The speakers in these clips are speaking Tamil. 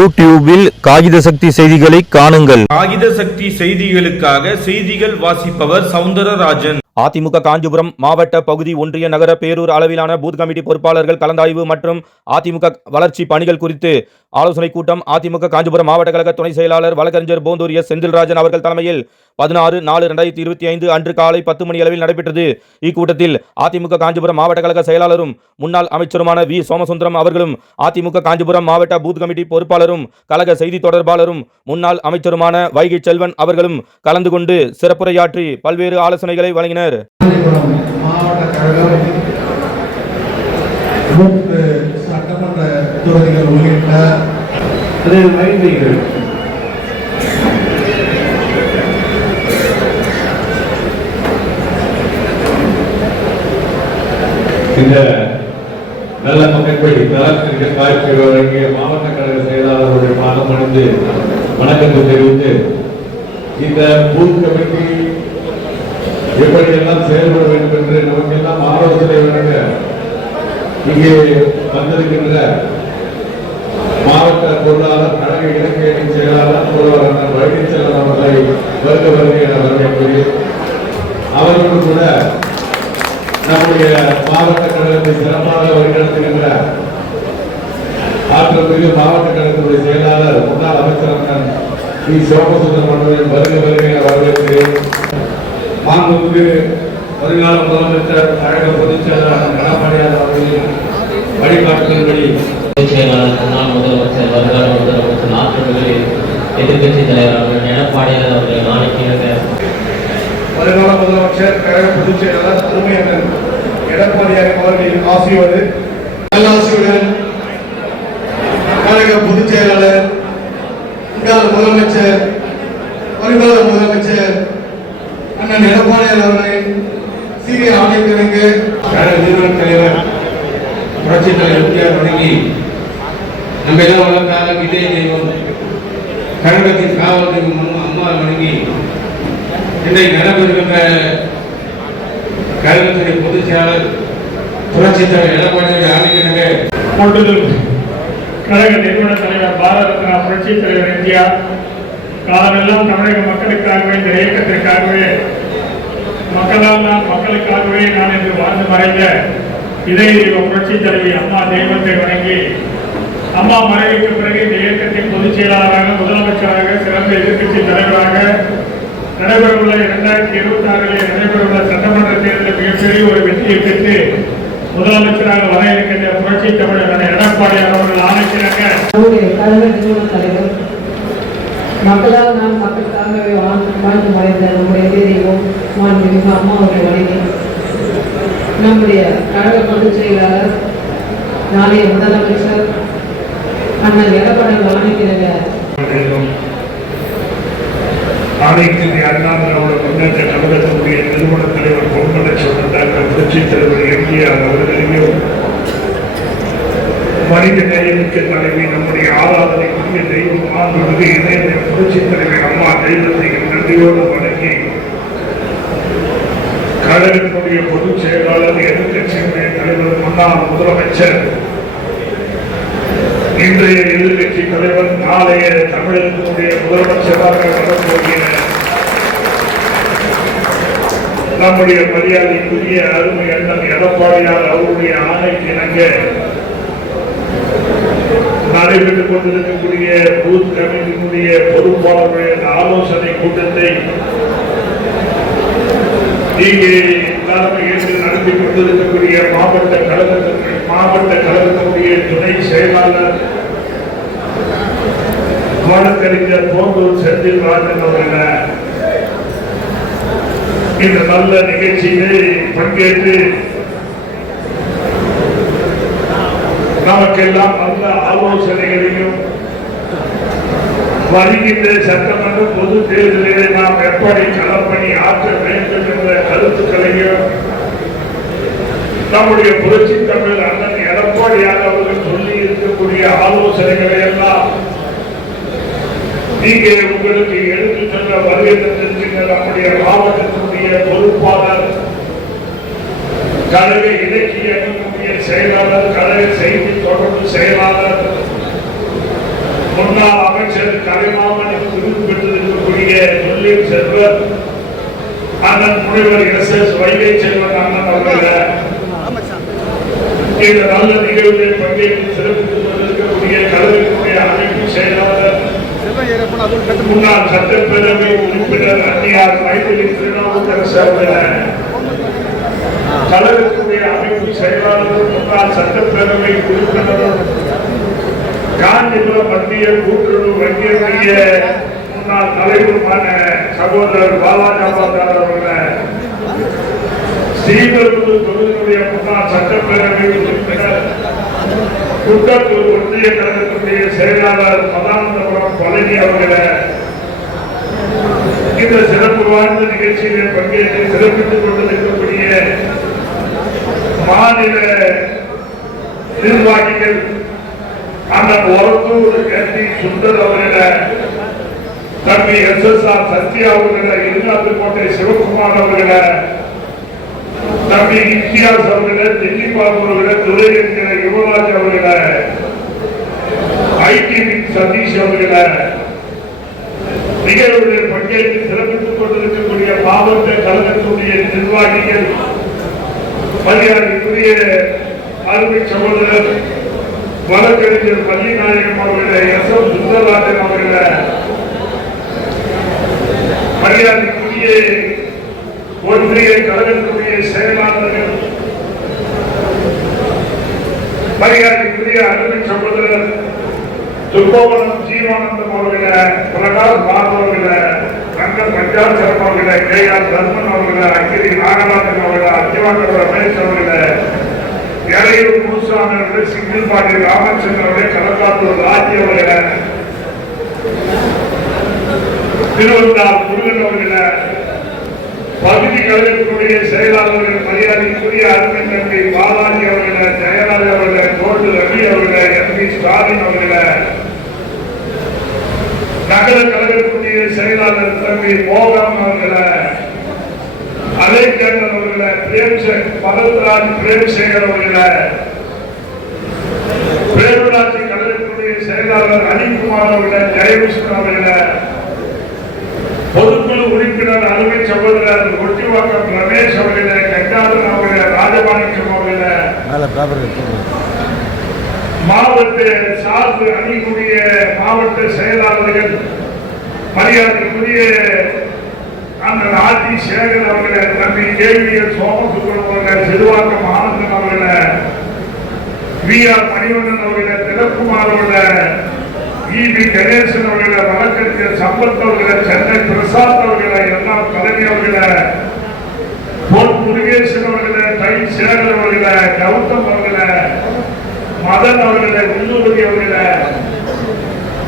யூடியூபில் காகித சக்தி செய்திகளை காணுங்கள். காகித சக்தி செய்திகளுக்காக செய்திகள் வாசிப்பவர் சவுந்தரராஜன். அதிமுக காஞ்சிபுரம் மாவட்ட பகுதி ஒன்றிய நகர பேரூர் அளவிலான பூத் கமிட்டி பொறுப்பாளர்கள் கலந்தாய்வு மற்றும் அதிமுக வளர்ச்சி பணிகள் குறித்து ஆலோசனை கூட்டம் அதிமுக காஞ்சிபுரம் மாவட்ட கழக துணை செயலாளர் வழக்கறிஞர் போந்தூர் எஸ் செந்தில்ராஜன் அவர்கள் தலைமையில் 16/4/2025 அன்று காலை 10 மணி அளவில் நடைபெற்றது. இக்கூட்டத்தில் அதிமுக காஞ்சிபுரம் மாவட்ட கழக செயலாளரும் முன்னாள் அமைச்சருமான வி சோமசுந்தரம் அவர்களும், அதிமுக காஞ்சிபுரம் மாவட்ட பூத் கமிட்டி பொறுப்பாளரும் கழக செய்தி தொடர்பாளரும் முன்னாள் அமைச்சருமான வைகை செல்வன் அவர்களும் கலந்து கொண்டு சிறப்புரையாற்றி பல்வேறு ஆலோசனைகளை வழங்கினர். மாவட்ட கழகம் சட்டமன்ற தொகுதிகள் உள்ளிட்ட இந்த நல்ல மக்கள் நலத்திற்கு காட்சி வழங்கிய மாவட்ட கழக செயலாளருடைய பாதம் அணிந்து வணக்கத்தை தெரிவித்து, இந்த பூத் கமிட்டி எப்படியெல்லாம் செயல்பட வேண்டும் என்று நமக்கெல்லாம் ஆலோசனை வழங்க இங்கே வந்திருக்கின்ற மாவட்ட பொருளாளர் கழக இலக்கிய செயலாளர் பொருளாளர் வைகை செல்வன் அவர்களை வருகை என வரவேற்கிறேன். அவர்களும் கூட நம்முடைய மாவட்ட கழகத்தை சிறப்பாக வழிநடத்துகின்ற ஆற்றல் மிகு மாவட்ட கழகத்துடைய செயலாளர் முன்னாள் அமைச்சர் வி சோமசுந்தரம் அவர்களின் வருகை என வரவேற்கிறேன். மாண்புமிகு வருங்கால முதலமைச்சர் கழக பொதுச் செயலாளர் எடப்பாடியார் அவர்களின் வழிகாட்டுதல்படி முன்னாள் முதலமைச்சர் வருங்கால முதலமைச்சர் நாட்டுகளில் எதிர்கட்சி தலைவர் எடப்பாடியார் அவர்கள் நாளைக்கு வருங்கால முதலமைச்சர் கழக பொதுச் செயலாளர் திருமையன் எடப்பாடியார் அவர்களின் ஆசியோடு நல்லாசியுடன் கழக பொதுச் செயலாளர் முன்னாள் முதலமைச்சர் வருங்கால முதலமைச்சர் அண்ணன் எடப்பாடியார் அவர்களின் சீரிய ஆணைக்கிழங்கு கழக நிறுவன தலைவர் புரட்சி தலைவர் எம்ஜிஆர் வணங்கி நம்ம எல்லாம் வளர்த்தால இதய தெய்வம் கழகத்தின் காவல் தெய்வம் அம்மா வணங்கி இன்றைக்கு நடைபெறுகின்ற கழகத்துடைய பொதுச் செயலாளர் புரட்சி தலைவர் எடப்பாடியார் ஆணைக்கிழங்கு கூடுதல் கழக நிறுவன தலைவர் பாரத ரத்னா புரட்சி தலைவர் எம்ஜிஆர் காலமெல்லாம் தமிழக மக்களுக்காகவே, இந்த இயக்கத்திற்காகவே, மக்களால் நான் மக்களுக்காகவே நான் என்று வாழ்ந்து மறைந்த இதய தெய்வ புரட்சி தலைவி அம்மா தெய்வத்தை வணங்கி, அம்மா மறைவுக்கு பிறகு இந்த இயக்கத்தின் பொதுச் செயலாளராக, முதலமைச்சராக, சிறந்த எதிர்கட்சி தலைவராக நடைபெறவுள்ள 2026 நடைபெறவுள்ள சட்டமன்ற தேர்தலில் மிகப்பெரிய ஒரு வெற்றியை பெற்று முதலமைச்சராக வர இருக்கின்ற புரட்சி தமிழர் எடப்பாடியார் அவர்கள் ஆணைக்கிறாங்க. மக்களால் நாம் மக்களுக்காகவே வாழ்ந்து மறைந்த நம்முடைய தெய்வம் மாண்புமிகு அம்மா அவர்கள் வணங்கி, நம்முடைய கழக பொதுச் செயலாளர் நாளைய முதலமைச்சர் அண்ணன் எடப்பாடியார் ஆணைக்கிறாங்க. அனைத்து அண்ணா திராவிட முன்னேற்ற கழகத்தினுடைய நிறுவன தலைவர் பொன்மலை டாக்டர் புரட்சி தலைவர் எம்ஜிஆர் அவர்களையும், மனித நேயமிக்க தலைவி நம்முடைய ஆராதனைக்குரிய தெய்வம் மாண்புமிகு இதய புரட்சி தலைவர் அம்மா தெய்வத்தையும் நன்றியோடு வணங்கி, கழகத்தினுடைய பொதுச் செயலாளர் எதிர்கட்சியினுடைய தலைவர் முன்னாள் முதலமைச்சர் இன்றைய எதிர்கட்சி தலைவர் நாளைய தமிழகத்தினுடைய முதலமைச்சராக வரப்போகிற நம்முடைய மரியாதைக்குரிய அருமை அண்ணன் எடப்பாடியார் அவருடைய ஆணைக்கு இணங்க நடைபெற்றுக் கொண்டிருக்கக்கூடிய பூத் கமிட்டியினுடைய பொறுப்பாளர்களின் ஆலோசனை கூட்டத்தை இங்கே தலைமை ஏற்று நடத்தி கொண்டிருக்கக்கூடிய மாவட்ட கழகத்தினுடைய துணை செயலாளர் வழக்கறிஞர் போந்தூர் செந்தில்ராஜன் அவர்கள் இந்த நல்ல நிகழ்ச்சியிலே பங்கேற்று நமக்கெல்லாம் நல்ல ஆலோசனைகளையும், வருகின்ற சட்டமன்ற பொது தேர்தலிலே நாம் எப்படி களப்பணி ஆற்ற வேண்டும் என்ற கருத்துக்களையும் நம்முடைய புரட்சி தமிழர் அண்ணன் எடப்பாடியார் அவர்கள் சொல்லி இருக்கக்கூடிய ஆலோசனைகளை எல்லாம் நீங்க உங்களுக்கு எடுத்து சென்ற வருகை தந்திருக்கின்ற நம்முடைய மாவட்டத்தினுடைய பொறுப்பாளர், கழக இலக்கிய செயலாளர், கழக செய்தி தொடர்பு செயலாளர் முன்னாள் அமைச்சர் கலைமாமணி விருது பெற்றிருக்கக்கூடிய தொழில் செல்வர் அண்ணன் முனைவர் எஸ் வைகை செல்வன் அண்ணன் அவர்கள் இந்த நல்ல நிகழ்வில் பங்கேற்று சிறப்பித்துக் கொண்டிருக்கக்கூடிய கழகத்தினுடைய அமைப்பு செயலாளர் முன்னாள் சட்டப்பேரவை உறுப்பினர் அந்நியார் மைதிலி திருநாவுக்கரசு அவர்கள், கழகத்தினுடைய அமைப்பு செயலாளர் முன்னாள் சட்டப்பேரவை உறுப்பினர் காஞ்சிபுரம் மத்திய கூட்டுறவு வங்கியுடைய முன்னாள் தலைவருமான சகோதரர் பாலாஜி அவர்கள், ஸ்ரீபெரும்புதூர் தொகுதியினுடைய முன்னாள் சட்டப்பேரவை உறுப்பினர் குட்டத்தூர் ஒன்றிய கழகத்தினுடைய செயலாளர் மதானந்தபுரம் பழனி அவர்களை இந்த சிறப்பு வாய்ந்த நிகழ்ச்சியிலே பங்கேற்று சிறப்பித்துக் கொண்டிருக்கக்கூடிய மாநில நிர்வாகிகள் அண்ணன் ஒரத்தூர் எம்பி சுந்தர் அவர்களை, தம்பி SSR சத்யா அவர்களை, இருநாட்டுக்கோட்டை சிவகுமார் அவர்களை, தம்பி இம்தியாஸ் அவர்களை, தில்லிபாபு அவர்களை, துரை என்கிற யுவராஜ் அவர்களை, ஐடி சதீஷ் அவர்களை நிகழ்வுகளில் பங்கேற்று சிறப்பித்துக் கொண்டிருக்கக்கூடிய மாவட்ட கழகத்துடைய நிர்வாகிகள், மரியாதைக்குரிய அருமை சகோதரர் வழக்கறிஞர் பள்ளிநாயகம் அவர்களை, SM சுந்தரராஜன் அவர்களை, மரியாதைக்குரிய ஒன்றிய கழகத்துடைய செயலாளர்கள், மரியாதைக்குரிய அருமை சகோதரர் துர்கோவனம் ஜீவானந்தம் அவர்களை, பிரகாஷ் பாபு அவர்களை, ரங்கன் பஞ்சாச்சரம் அவர்களை, KR தர்மன் அவர்களை, அக்கிரி நாகநாதன் அவர்களை, அத்திவாங்கர் ரமேஷ் அவர்களை, எறையூர் முனுசாமி அவர்களை, சிங்கிள்பாடி ராமச்சந்திரன் அவர்களை, கலக்காத்தூர் ராஜி அவர்களை, திருவந்தார் முருகன் அவர்களை, பகுதி கழகத்தினுடைய செயலாளர்கள், மரியாதைக்குரிய அருமை தம்பி பாலாஜி அவர்களை, ஜெயலலிதா அவர்களை, தோண்டு ரவி அவர்களை, MP ஸ்டாலின் அவர்களை, நகர கழகத்தினுடைய செயலாளர் தம்பி மோகன் அவர்களை, அலைக்கண்ணன் அவர்களை, பரத்ராஜ் பிரேம்சேகர் அவர்களை, பேரூராட்சி கழகத்தினுடைய செயலாளர் அனிகுமார் அவர்களை, ஜெயவிஷ்ணு அவர்களை, பொதுக்குழு உறுப்பினர் அருமை சகோதரர் ஒட்டிவாக்கம் ரமேஷ் அவர்களை, கங்காதரன் அவர்களை, ராஜபாணிக்கம் அவர்களை, மாவட்ட சார்பு அணிக்குரிய மாவட்ட செயலாளர்கள், மரியாதைக்குரிய அண்ணன் ஆதி சேகர் அவர்களை, தம்பி கேள்வியர் சோமசுப்ரமணியன் அவர்களை, சிறுவாக்கம் ஆனந்தன் அவர்களை, VR மணிவண்ணன் அவர்களை, திலக்குமார் அவர்களை, EB கணேசன் அவர்களை, வழக்கறிஞர் சம்பத் அவர்களை, சென்னை பிரசாத் அவர்களை, எல்லாம் தலைமை அவர்களை, பொன் முருகேசன் அவர்களை, தை சேகர் அவர்களை, கௌதம் அவர்களை, மதன் அவர்களை, உள்ளூரி அவர்களை,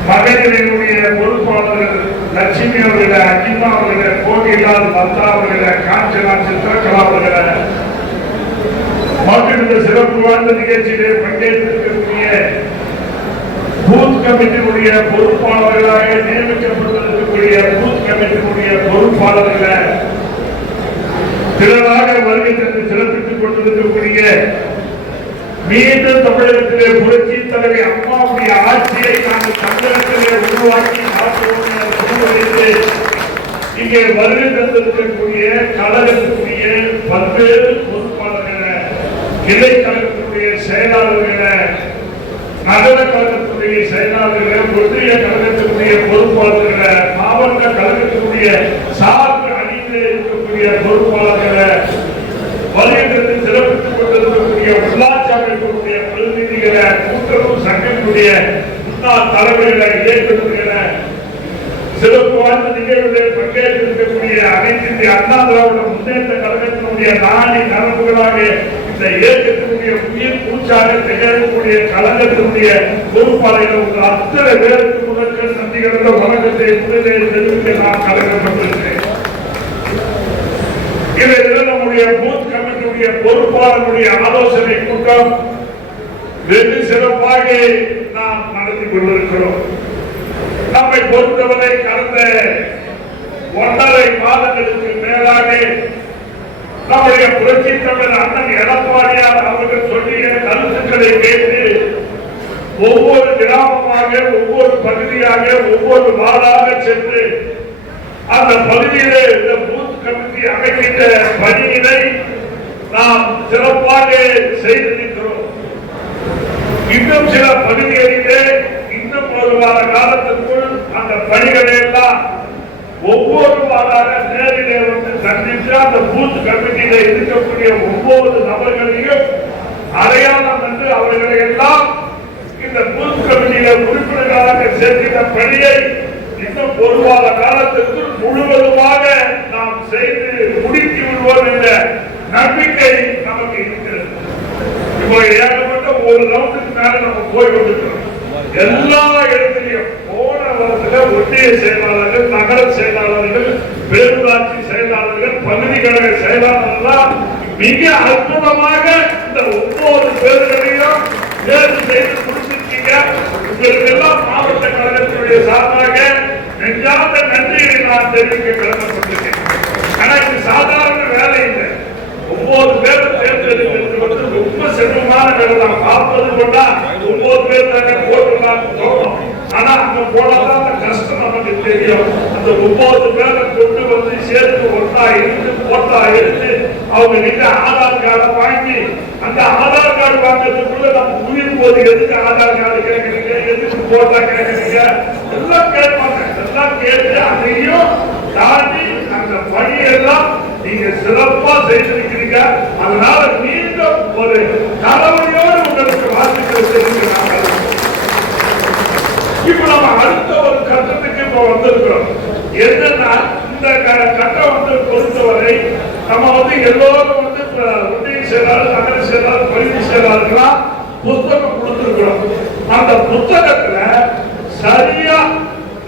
மகளிரினுடைய பொறுப்பாளர்கள் லட்சுமி அவர்களை, அஜிமா அவர்களை, கோகிலால் லதா அவர்களை, காஞ்சனா சித்திரகலா அவர்களை மற்றும் இந்த சிறப்பு வாய்ந்த நிகழ்ச்சியிலே பங்கேற்றிருக்கக்கூடிய பூத் கமிட்டியினுடைய பொறுப்பாளர்களாக நியமிக்கப்பட்டிருக்கக்கூடிய பூத் கமிட்டியினுடைய பொறுப்பாளர்களை, திரளாக வருகை தந்து சிறப்பித்துக் கொண்டிருக்கக்கூடிய மீண்டும் தமிழகத்திலே புரட்சி தலைவி அம்மாவுடைய ஆட்சியை நாங்கள் தமிழகத்திலே உருவாக்கி மாற்றுவோம் இங்கே வருகை தந்திருக்கக்கூடிய கழகத்தினுடைய பல்வேறு பொறுப்பாளர்களை, கிளை கழகத்தினுடைய செயலாளர்களை, நகர கழகத்தினுடைய செயலாளர்களை, ஒன்றிய கழகத்தினுடைய பொறுப்பாளர்களை, மாவட்ட கழகத்தினுடைய சார்பு அணியிலே இருக்கக்கூடிய பொறுப்பாளர்களை, வருகின்றது சிறப்பித்துக் கொண்டிருக்கக்கூடிய உள்ளாட்சி அமைப்பினுடைய பிரதிநிதிகளை, கூட்டுறவு சங்கத்தினுடைய முன்னாள் தலைவர்களை, இயக்குநர்களை, சிறப்பு வாய்ந்த நிகழ்வுகளில் பங்கேற்றிருக்கக்கூடிய அனைத்து இந்திய அண்ணா திராவிட முன்னேற்ற கழகத்தினுடைய நாடி நரம்புகளாக இந்த இயக்கத்தினுடைய உயிர் பூச்சாக திகழக்கூடிய கழகத்தினுடைய பொறுப்பாளர்கள் உங்கள் அத்தனை பேருக்கு முதற்கண் நன்றி கலந்த வணக்கத்தை முதலில் தெரிவிக்க நான் கடமைப்பட்டிருக்கிறேன். இதில் நம்முடைய பூத் கமிட்டியுடைய பொறுப்பாளர்களுடைய ஆலோசனை கூட்டம் வெகு சிறப்பாக நாம் நடத்தி கொண்டிருக்கிறோம். நம்மை பொறுத்தவரை கடந்த 1.5 மாதங்களுக்கு மேலாக நம்முடைய புரட்சி தமிழர் அண்ணன் எடப்பாடியார் அவர்கள் சொல்லிய கருத்துக்களை கேட்டு ஒவ்வொரு கிராமமாக, ஒவ்வொரு பகுதியாக, ஒவ்வொரு வார்டாக சென்று அந்த பகுதியிலே இந்த பூத் கமிட்டி அமைக்கின்ற பணியினை நாம் சிறப்பாக செய்திருக்கிறோம். இன்னும் சில பகுதிகளிலே இன்னும் ஒரு வார காலத்திற்குள் அந்த பணிகளை எல்லாம் ஒவ்வொரு வாராக நேரிலே வந்து சந்தித்து அந்த பூத் கமிட்டியில இருக்கக்கூடிய ஒவ்வொரு நபர்களையும் அடையாளம் என்று அவர்களை எல்லாம் இந்த பூத் கமிட்டியில உறுப்பினர்களாக சேர்க்கின்ற பணியை இன்னும் ஒரு வார காலத்திற்குள் முழுவதுமாக நாம் செய்து முடித்து விடுவோம் என்ற நம்பிக்கை நமக்கு இருக்கிறது. இப்போ ஏகப்பட்ட ஒரு ரவுண்டுக்கு மேல நம்ம போய் கொண்டிருக்கிறோம். எல்லா இடத்திலையும் போன வருடத்துல ஒன்றிய செயலாளர்கள், நகர செயலாளர்கள், பேரூராட்சி செயலாளர்கள், பகுதி கழக செயலாளர்கள் மிக அற்புதமாக இந்த 9 பேர்களையும் தேர்வு செய்து முடிச்சிருக்கீங்க. உங்களுக்கு எல்லாம் மாவட்ட கழகத்தினுடைய சார்பாக நெஞ்சார்ந்த நன்றியை நான் தெரிவிக்க கடமைப்பட்டிருக்கேன். ஆனா இது சாதாரண வேலை இல்லை. 9 பேர் தேர்ந்தெடுக்கிறது ரொம்ப சிரமமான வேலை தான். 40 கொண்டா 9 பேர் தானே போட்டுலாம் தோணும். ஆனா அங்க போனாதான் அந்த கஷ்டம் நமக்கு தெரியும். அந்த 9 பேரை கொண்டு வந்து சேர்த்து ஒன்றா இருந்து போட்டா எடுத்து அவங்க கிட்ட ஆதார் கார்டை வாங்கி, அந்த ஆதார் கார்டு வாங்கிறதுக்குள்ள நம்ம உயிர் போது எதுக்கு ஆதார் கார்டு கேட்கறீங்க, எதுக்கு போட்டா கேட்கறீங்க எல்லாம் கேட்பாங்க. எல்லாம் கேட்டு அதையும் தாண்டி அந்த பணியெல்லாம் நீங்க சிறப்பா செய்திருக்கிறீங்க. அதனால மீண்டும் ஒரு தலைவலியோடு உங்களுக்கு வாழ்த்துக்களை தெரிவிக்கிறாங்க. இப்ப நம்ம அடுத்த ஒரு கட்டத்துக்கு இப்ப வந்திருக்கிறோம். என்னன்னா இந்த கட்டம் வந்து பொறுத்தவரை நம்ம வந்து எல்லோரும் வந்து ஒன்றிய செயலாளர், நகர செயலாளர், பகுதி செயலாளர்களாம் புத்தகம் கொடுத்திருக்கிறோம். அந்த புத்தகத்துல சரியா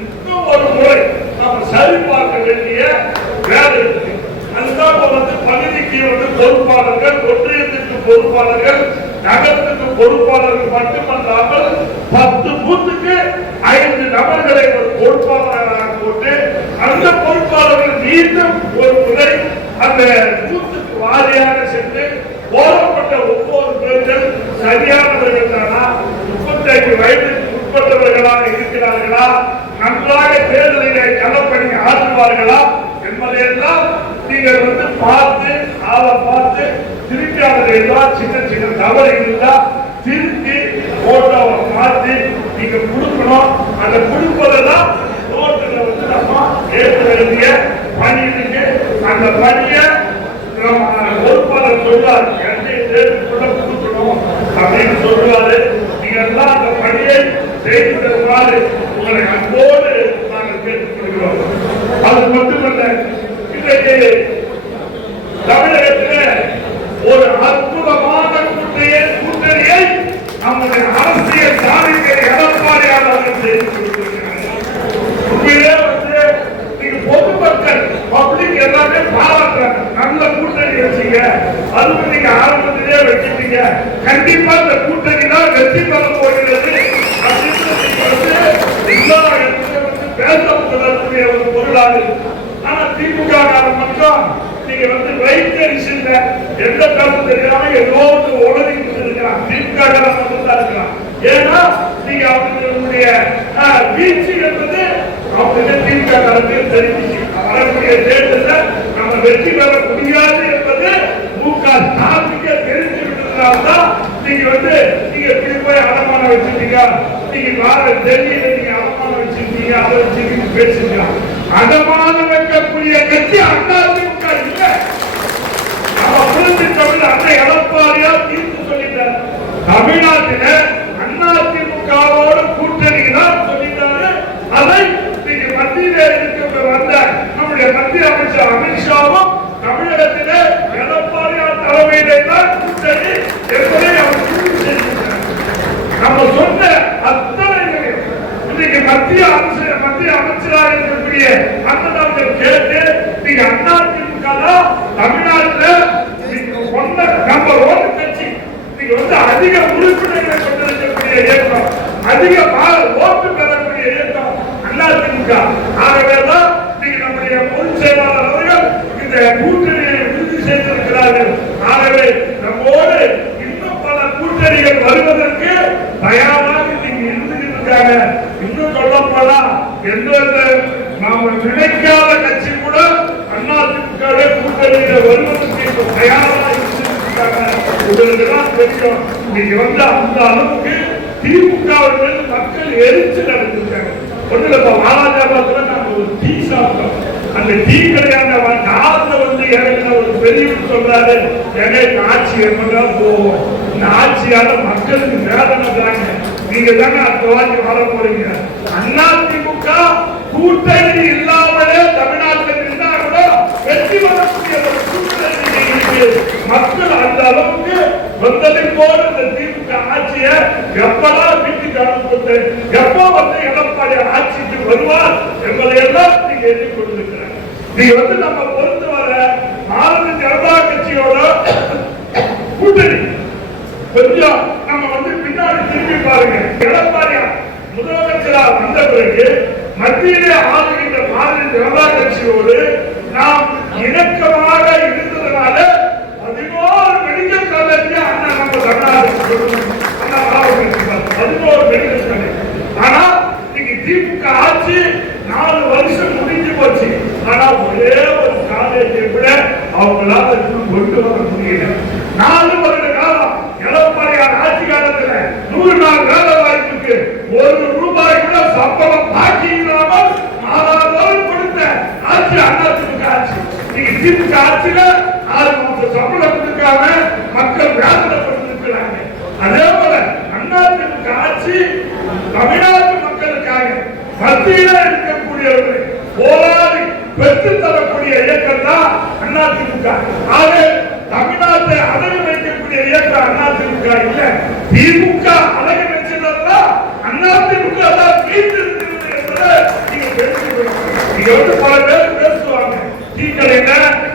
இன்னும் ஒரு முறை நம்ம சரி பார்க்க வேண்டிய வேலை இருக்கு. அதுதான் வந்து பகுதிக்கு வந்து பொறுப்பாளர்கள், ஒன்றியத்திற்கு பொறுப்பாளர்கள், நகரத்துக்கு பொறுப்பாளர்கள் மட்டுமல்லாமல் 10 பூத்துக்கு 5 நபர்களை ஒரு பொறுப்பாளராக போட்டு அந்த பொறுப்பாளர்கள் மீண்டும் ஒரு முறை அந்த பூத்துக்கு வாரியாக சென்று போடப்பட்ட 9 பேர்கள் சரியானவர்கள் தானா, 35 வயதுக்கு உட்பட்டவர்களாக இருக்கிறார்களா, நன்றாக தேர்தலிலே களப்பணி ஆற்றுவார்களா என்பதையெல்லாம் நீங்கள் வந்து பார்த்து ஆளை பார்த்து திருப்பி அதில் எல்லாம் சின்ன சின்ன தவறு இருந்தா திருப்பி போட்டோவை மாற்றி நீங்க கொடுக்கணும். அந்த கொடுப்பதெல்லாம் ரோட்டில் வந்து நம்ம ஏற்ற வேண்டிய பணி இருக்கு. அந்த பணியை பொறுப்பாளர் சொல்றாரு, கொடுக்கணும் அப்படின்னு சொல்றாரு. நீங்க எல்லாம் அந்த பணியை செய்து தருமாறு உங்களை அன்போடு நாங்கள் கேட்டுக்கொள்கிறோம். அது மட்டுமல்ல, இன்றைக்கு தமிழகத்தில் ஒரு அற்புதமான கூட்டணியை நம்முடைய அரசியல் சாதிக்கிற எடப்பாடியார் அவர்கள் செய்து கொடுத்திருக்கிறார்கள். உண்மையிலே வந்து நீங்க பொதுமக்கள் பப்ளிக் எல்லாமே பாராட்டுறாங்க. நல்ல கூட்டணி வச்சீங்க, அதுவும் நீங்க ஆரம்பத்திலே வச்சிட்டீங்க, கண்டிப்பா இந்த கூட்டணி தான் வெற்றி பெற போகிறது அப்படின்னு நீங்க வந்து எல்லா இடத்திலும் வந்து பேசப்படக்கூடிய ஒரு பொருளாக. ஆனா திமுக மட்டும் நீங்க வந்து வைத்தறிச்சிருந்த எந்த கருத்து தெரியாம ஏதோ உடனே இருக்கிறான். திமுக மட்டும் தான் இருக்கலாம். ஏன்னா நீங்க அவங்களுடைய வீழ்ச்சி என்பது அவங்க திமுக தரப்பில் தெரிவிச்சு வரக்கூடிய தேர்தலில் நம்ம வெற்றி பெற முடியாது என்பது முக ஸ்டாலினுக்கு தெரிஞ்சு விட்டதுனால்தான் நீங்க வந்து நீங்க இப்படி போய் அடமானம் வச்சிருக்கீங்க, நீங்க வார டெல்லியில நீங்க அடமானம் வச்சிருக்கீங்க, அதை வச்சு பேசுங்க. அடமானம் வைக்கக்கூடிய கட்சி அதிமுக இல்லை. நம்ம புரிஞ்சு தமிழ் அன்னை எடப்பாடியார் தீர்த்து சொல்லிட்டார். தமிழ்நாட்டில அதிமுகவோடு கூட்டணி தான் சொல்லிட்டாரு. அதை நீங்க மத்தியில இருக்க வந்த நம்முடைய மத்திய அமைச்சர் அமித்ஷாவும் தமிழகத்திலே எடப்பாடியார் தலைமையிலே தான் கூட்டணி என்பதை அவர் உறுதி செய்திருக்கிறார். நம்ம சொன்ன அத்தனைகளையும் இன்னைக்கு மத்திய அமைச்சராக இருக்கக்கூடிய அண்ணன் கேட்டு நீங்க அதிமுக தான் தமிழ்நாட்டில் நம்பர் 1 கட்சி, நீங்க வந்து அதிக உறுப்பினர்களை கொண்டிருக்கக்கூடிய இயக்கம், அதிக ஓட்டு பெறக்கூடிய இயக்கம் அதிமுக. ஆகவேதான் நீங்க நம்முடைய பொதுச் செயலாளர் அவர்கள் இந்த கூட்டணியை உறுதி செய்திருக்கிறார்கள். ஆகவே நம்மோடு இன்னும் பல கூட்டணிகள் வருவதற்கு தயாராக இப்பதானா எந்தெந்த நாம நினைக்காத கட்சி கூட அதிமுக கூட்டணியில வருவதற்கு இப்ப தயாரா இருக்காங்க. உங்களுக்கு தான் தெரியும். நீங்க வந்து அந்த அளவுக்கு திமுகவிலிருந்து மக்கள் எரிச்சல் அடைஞ்சிருக்காங்க. ஒண்ணுல வாலாஜாபாத்ல நாங்க ஒரு டீ சாப்பிட்டோம். அந்த டீ கடையான காலத்துல வந்து எனக்கு ஒரு பெரியவர் சொல்றாரு, எனக்கு ஆட்சி எப்பதான் போவோம், இந்த ஆட்சியால மக்களுக்கு வேதனை தாங்க, நீங்க தாங்க அடுத்த வாட்டி வர போறீங்க. அதிமுக கூட்டணி இல்லாமலே தமிழ்நாட்டில் இருந்தா கூட வெற்றி வரக்கூடிய ஒரு கூட்டணி இருக்கு. மக்கள் அந்த அளவுக்கு வந்ததின் போது இந்த திமுக ஆட்சியை எப்பதான் வீட்டுக்கு அனுப்புறது, எப்போ வந்து எடப்பாடி ஆட்சிக்கு வருவார் என்பதை எல்லாம் நீங்க எண்ணிக்கொண்டிருக்கிறார். நீங்க வந்து நம்ம பொறுத்து வர பாரதிய ஜனதா கட்சியோட கூட்டணி கொஞ்சம் நம்ம வந்து பின்னாடி திரும்பி பாருங்க. எடப்பாடி முதலமைச்சரா வந்த பிறகு மத்தியிலே ஆளுகின்ற பாரதிய ஜனதா கட்சியோடு நாம் இணக்கமாக இருந்ததுனால 11 மெடிக்கல் காலேஜ் அண்ணா நம்ம தமிழ்நாடு 11 மெடிக்கல் காலேஜ். ஆனா இன்னைக்கு திமுக ஆட்சி 4 வருஷம் முடிஞ்சு போச்சு. ஆனா ஒரே ஒரு காலேஜை விட அவங்களால கொண்டு வர முடியல. 4 வருட காலம் எடப்பாடியார் ஆட்சி காலத்துல 100 நாள் வேலை வாய்ப்புக்கு 1 ரூபாய் கூட சம்பளம் பாக்கி இல்லாமல் 4 கொடுத்த ஆட்சி அதிமுக ஆட்சி. இன்னைக்கு திமுக ஆட்சியில 6 மாசம் சம்பளம் கொடுக்காம மக்கள் வேதனைப்பட்டிருக்கிறாங்க. அதே போல அதிமுக ஆட்சி தமிழ்நாட்டு மக்களுக்காக மத்தியில இருக்கக்கூடியவர்களை போராடி பெற்று தரக்கூடிய இயக்கம் தான் அதிமுக. ஆக தமிழ்நாட்டை அழகு வைக்கக்கூடிய இயக்கம் அதிமுக இல்ல. திமுக அழகு வச்சதா அதிமுக தான் மீண்டு இருக்கிறது என்பதை நீங்க தெரிஞ்சுக்கணும். நீங்க வந்து பல பேர் பேசுவாங்க, டீ கடையில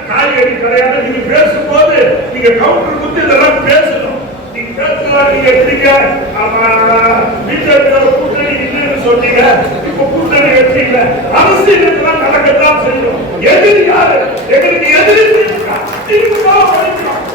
காய்கறி கடையால நீங்க பேசும்போது நீங்க கவுண்டர் குத்து இதெல்லாம் பேசணும். நீங்க பேசலாம். நீங்க எப்படிங்க பிஜேபி கூட்டணி இல்லைன்னு சொன்னீங்க, இப்ப கூட்டணி வச்சீங்க. அரசியல் நடக்கத்தான் செய்யும். எதிரி யாரு? எங்களுக்கு எதிரி திமுக. திமுக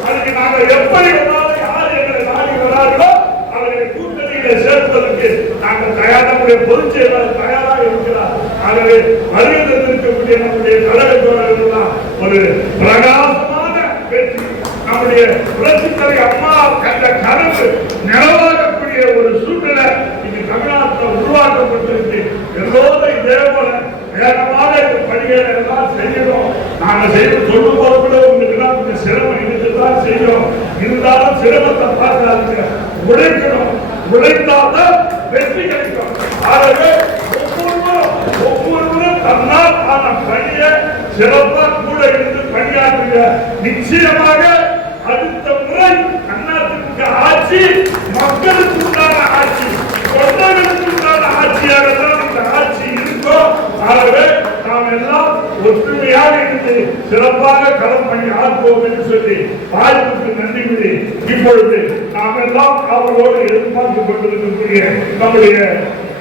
அதுக்கு நாங்க எப்படி வந்தாலும் யார் எங்களை நாடி வராங்களோ அவர்களை கூட்டணியில சேர்ப்பதற்கு நாங்கள் தயாராக பொதுச் செயலாளர் தயாராக இருக்கிறார். ஆகவே வருகை இருக்கக்கூடிய நம்முடைய கழக தோழர்கள் ஒரு பிரகாசமான வெற்றி, நம்முடைய புரட்சித்தலை அம்மா கண்ட கனவு நிலவாகக்கூடிய ஒரு சூழ்நிலை இது தமிழ்நாட்டில் உருவாக்கப்பட்டிருக்கு. எல்லோரும் இதே போல வேகமாக இந்த பணிகளை எல்லாம் செய்யணும். நாங்கள் செய்து சொல்லும் போது கூட உங்களுக்கு எல்லாம் கொஞ்சம் சிரமம் இருக்குதான் செய்யும். இருந்தாலும் சிரமத்தை பார்க்காதீங்க, உழைக்கணும். உழைத்தால்தான் வெற்றி கிடைக்கும். ஆகவே ஒவ்வொருவரும் தன்னால் ஆன பணியை சிறப்பாக கூட இருந்து பணியாற்றுங்க. நிச்சயமாக அடுத்த முறை அதிமுக ஆட்சி மக்களுக்கு உண்டான ஆட்சி, தொண்டர்களுக்கு உண்டான ஆட்சியாக தான் இந்த ஆட்சி இருக்கும். ஆகவே நாம் எல்லாம் ஒற்றுமையாக இருந்து சிறப்பாக களம் பண்ணி ஆற்றுவோம் என்று சொல்லி வாய்ப்புக்கு நன்றி கூறி இப்பொழுது நாம் எல்லாம் அவரோடு எதிர்பார்த்துக் கொண்டிருக்கக்கூடிய நம்முடைய